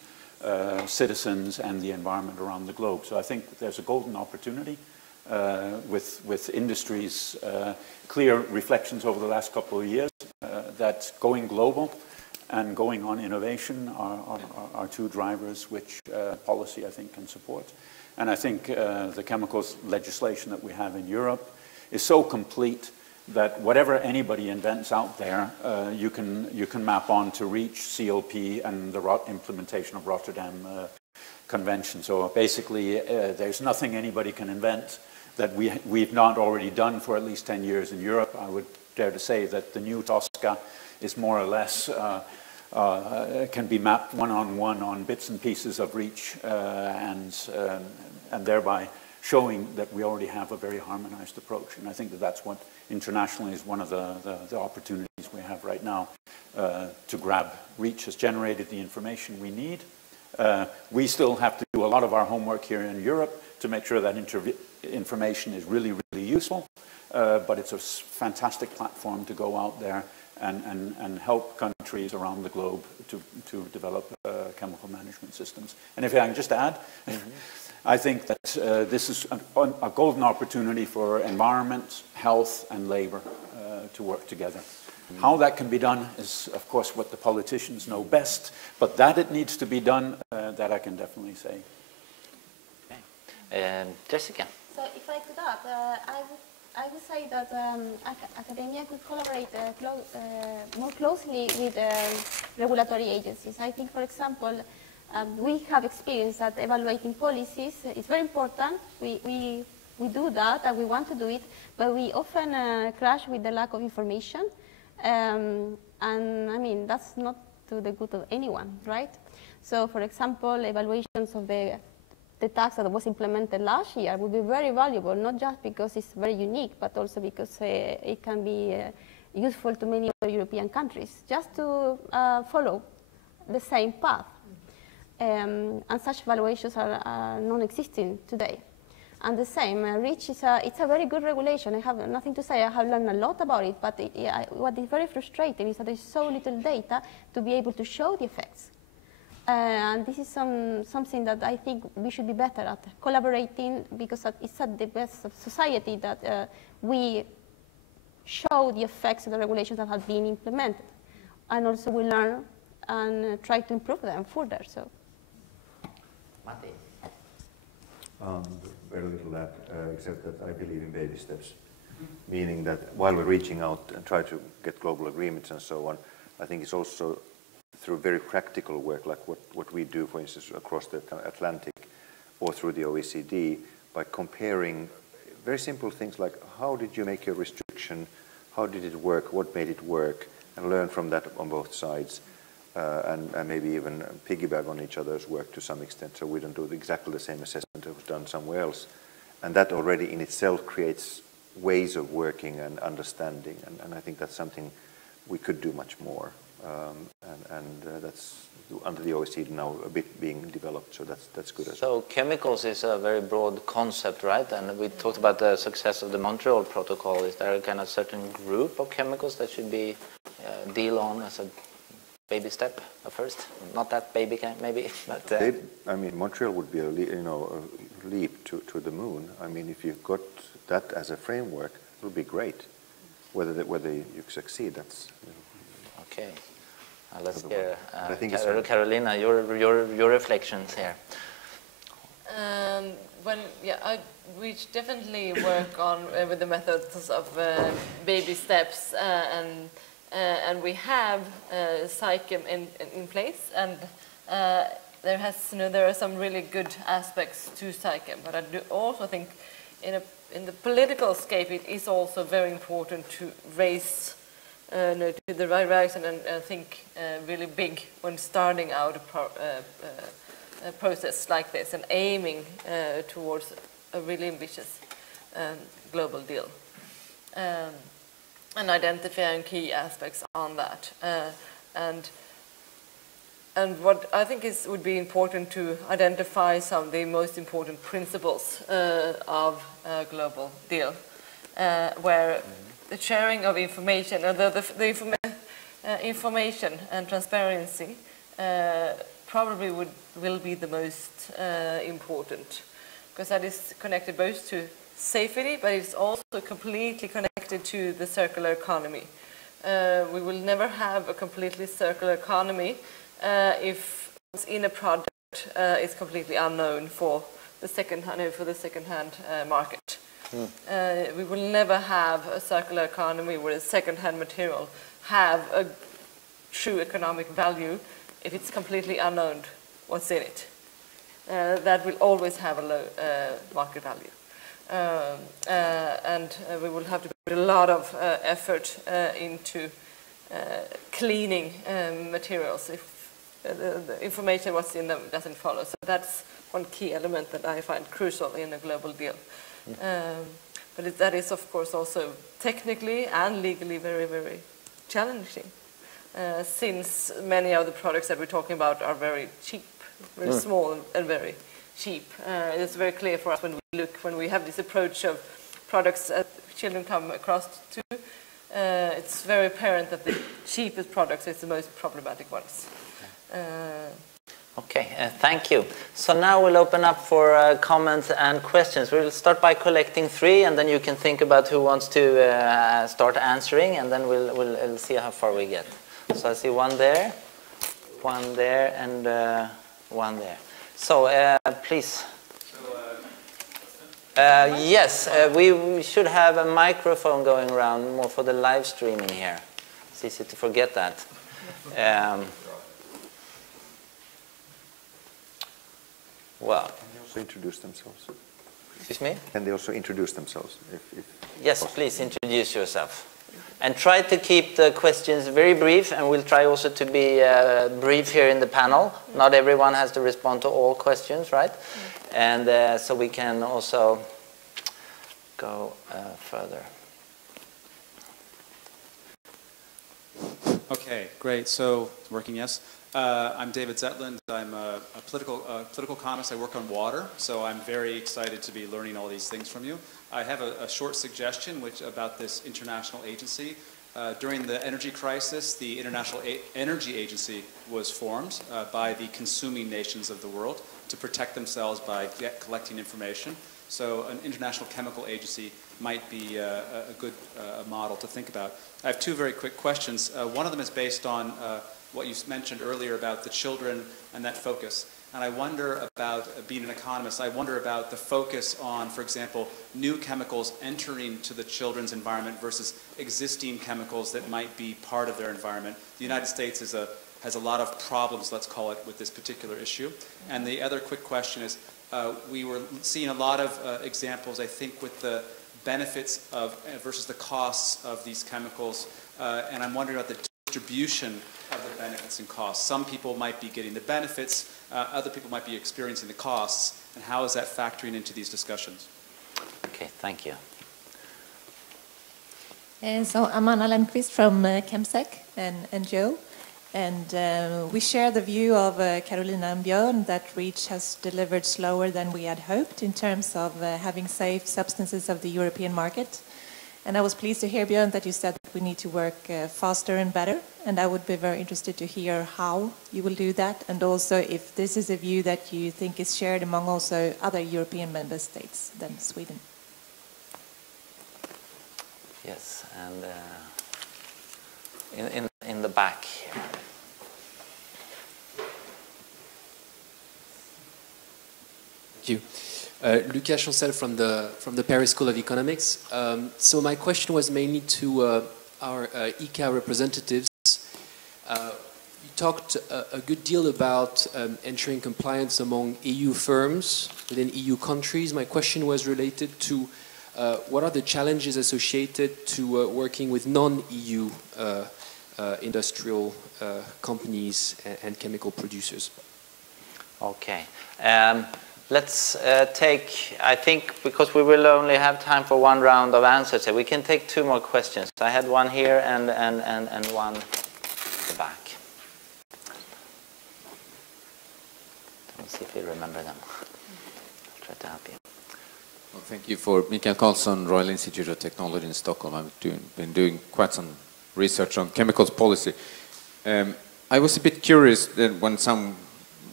citizens, and the environment around the globe. So I think there's a golden opportunity with industry's clear reflections over the last couple of years that going global and going on innovation are two drivers which policy, I think, can support. And I think the chemicals legislation that we have in Europe is so complete that whatever anybody invents out there, you can map on to REACH, CLP, and the implementation of Rotterdam convention. So basically, there's nothing anybody can invent that we've not already done for at least 10 years in Europe. I would dare to say that the new TOSCA is more or less, can be mapped one-on-one on bits and pieces of REACH, and thereby showing that we already have a very harmonized approach. And I think that that's what internationally is one of the opportunities we have right now to grab. REACH has generated the information we need. We still have to do a lot of our homework here in Europe to make sure that information is really, really useful, but it's a fantastic platform to go out there and help countries around the globe to develop chemical management systems. And if I can just add, I think that this is a golden opportunity for environment, health, and labor to work together. How that can be done is, of course, what the politicians know best, but that it needs to be done, that I can definitely say. Okay. Jessica? So if I could add, I would say that academia could collaborate more closely with regulatory agencies. I think, for example, we have experience that evaluating policies is very important. We do that and we want to do it, but we often crash with the lack of information. And I mean, that's not to the good of anyone, right? So, for example, evaluations of the tax that was implemented last year would be very valuable, not just because it's very unique, but also because it can be useful to many other European countries, just to follow the same path. And such evaluations are non-existing today. And the same, REACH it's a very good regulation. I have nothing to say. I have learned a lot about it, but what is very frustrating is that there's so little data to be able to show the effects. And this is something that I think we should be better at, collaborating, because it's at the best of society that we show the effects of the regulations that have been implemented. And also we learn and try to improve them further. So. Matti? Very little that, except that I believe in baby steps, meaning that while we're reaching out and try to get global agreements and so on, I think it's also through very practical work, like what we do, for instance, across the Atlantic or through the OECD, by comparing very simple things like how did you make your restriction, how did it work, what made it work, and learn from that on both sides. And maybe even piggyback on each other's work to some extent, so we don't do exactly the same assessment that was done somewhere else. And that already in itself creates ways of working and understanding, and I think that's something we could do much more. And that's under the OECD now a bit being developed, so that's good as well. So chemicals is a very broad concept, right? And we talked about the success of the Montreal Protocol. Is there a kind of certain group of chemicals that should be deal on as a baby step at first? Not that baby, maybe, but... I mean, Montreal would be a leap to the moon. I mean, if you've got that as a framework, it would be great. Whether you succeed, that's... Okay. Let's hear Karolina, your reflections here. We definitely work on with the methods of baby steps, and we have SAICM in place, and there are some really good aspects to SAICM, but I do also think in the political scape it is also very important to raise to the right direction and think really big when starting out a process like this and aiming towards a really ambitious global deal. And identifying key aspects on that. And what I think would be important to identify some of the most important principles of a global deal, where the sharing of information, information and transparency probably will be the most important, because that is connected both to safety, but it's also completely connected to the circular economy. We will never have a completely circular economy if what's in a product is completely unknown for the second-hand market. We will never have a circular economy where a second-hand material have a true economic value if it's completely unknown what's in it. that will always have a low market value. And we will have to put a lot of effort into cleaning materials if the information what's in them doesn't follow. So that's one key element that I find crucial in a global deal. But that is, of course, also technically and legally very, very challenging, since many of the products that we're talking about are very cheap, very small and very cheap. It's very clear for us when we have this approach of products that children come across to. It's very apparent that the cheapest products is the most problematic ones. Okay, thank you. So now we'll open up for comments and questions. We'll start by collecting 3, and then you can think about who wants to start answering, and then we'll see how far we get. So I see one there, and one there. So please. Yes, we should have a microphone going around more for the live streaming here. It's easy to forget that. Well, can they also introduce themselves? Excuse me? Can they also introduce themselves? Yes, possible. Please introduce yourself. And try to keep the questions very brief, and we'll try also to be brief here in the panel. Not everyone has to respond to all questions, right? And so we can also go further. Okay, great. So, it's working, yes. I'm David Zetland. I'm a political economist. I work on water, so I'm very excited to be learning all these things from you. I have a short suggestion about this international agency. During the energy crisis, the International Energy Agency was formed by the consuming nations of the world to protect themselves by collecting information. So an international chemical agency might be a good model to think about. I have 2 very quick questions. One of them is based on what you mentioned earlier about the children and that focus. And I wonder about, being an economist, I wonder about the focus on, for example, new chemicals entering to the children's environment versus existing chemicals that might be part of their environment. The United States has a lot of problems, let's call it, with this particular issue. And the other quick question is, we were seeing a lot of examples, I think, with the benefits of versus the costs of these chemicals. And I'm wondering about the distribution of the benefits and costs. Some people might be getting the benefits, other people might be experiencing the costs, and how is that factoring into these discussions? Okay, thank you. So I'm Anna Lemqvist from Chemsec and Joe, and we share the view of Karolina and Bjorn that REACH has delivered slower than we had hoped in terms of having safe substances of the European market. And I was pleased to hear, Bjorn, that you said that we need to work faster and better. And I would be very interested to hear how you will do that, and also if this is a view that you think is shared among also other European member states than Sweden. Yes, and in the back here. Thank you. Lucas Chancel from the Paris School of Economics. So my question was mainly to our ICA representatives. You talked a good deal about ensuring compliance among EU firms within EU countries. My question was related to what are the challenges associated to working with non-EU industrial companies and chemical producers? Okay. Let's take, I think, because we will only have time for 1 round of answers, we can take 2 more questions. I had one here and one in the back. Let's see if you remember them. I'll try to help you. Well, thank you. For Mikael Karlsson, Royal Institute of Technology in Stockholm. I've been doing quite some research on chemicals policy. I was a bit curious that when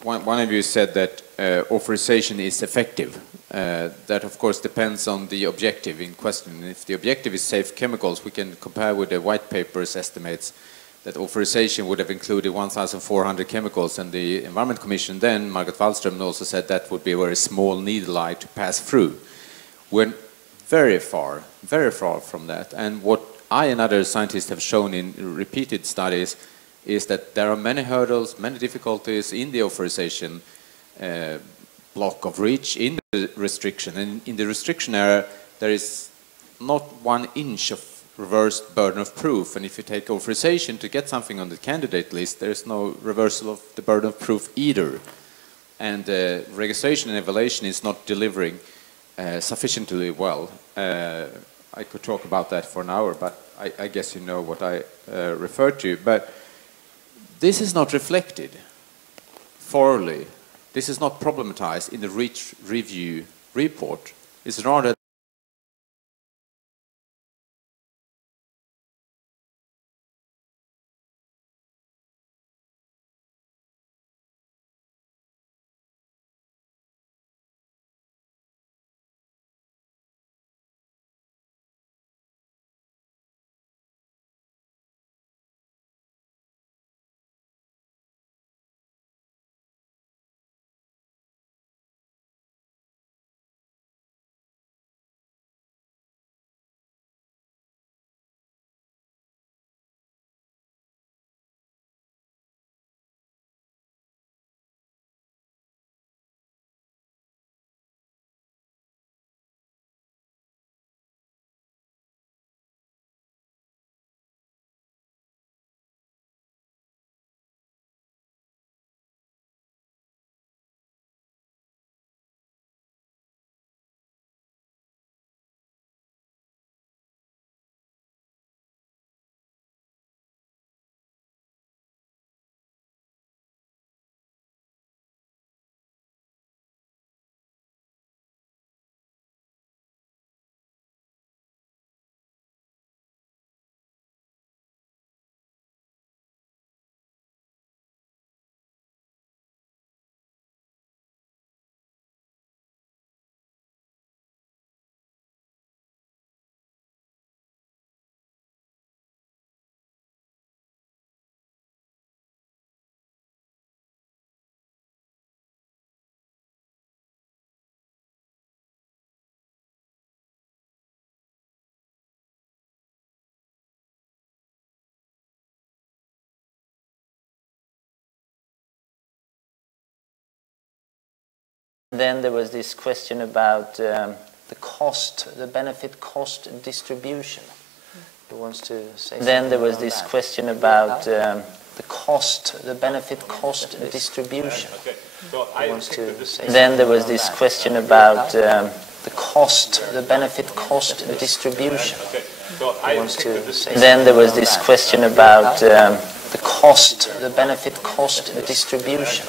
one of you said that authorization is effective. That of course depends on the objective in question. If the objective is safe chemicals, we can compare with the white paper's estimates that authorization would have included 1,400 chemicals, and the Environment Commission then, Margot Wallström, also said that would be a very small needle eye to pass through. We're very far from that. And what I and other scientists have shown in repeated studies is that there are many hurdles, many difficulties in the authorization block of REACH in the restriction. And in the restriction area, there is not 1 inch of reversed burden of proof. And if you take authorization to get something on the candidate list, there is no reversal of the burden of proof either. And registration and evaluation is not delivering sufficiently well. I could talk about that for an hour, but I guess you know what I refer to. But this is not reflected thoroughly. This is not problematized in the REACH review report. It's rather Then there was this question about the cost, the benefit cost distribution. Who wants to say something? Then there was this question about the cost, the benefit cost distribution. Who wants to say? Then there was this question about the cost, the benefit cost distribution. Who wants to say? Then there was this question about the cost, the benefit cost distribution.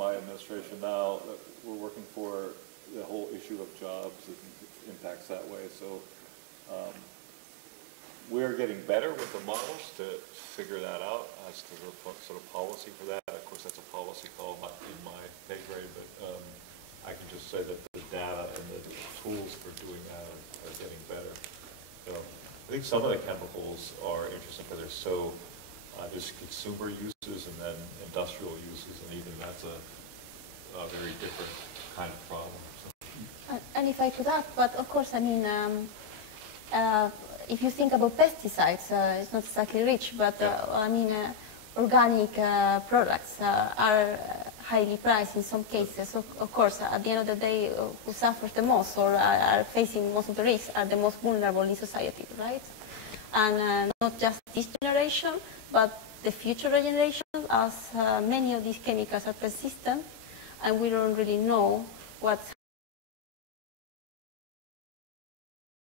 My administration now, we're working for the whole issue of jobs and impacts that way. So we're getting better with the models to figure that out as to the sort of policy for that. Of course, that's a policy call, not in my pay grade, but I can just say that the data and the tools for doing that are getting better. So I think some of the chemicals are interesting because they're so just consumer uses and then industrial uses, and even that's a very different kind of problem. So. And if I could add, but of course, I mean, if you think about pesticides, it's not exactly rich, but I mean, organic products are highly priced in some cases. So, of course, at the end of the day, who suffers the most or are facing most of the risks are the most vulnerable in society, right? And not just this generation, but the future generation, as many of these chemicals are persistent, and we don't really know what's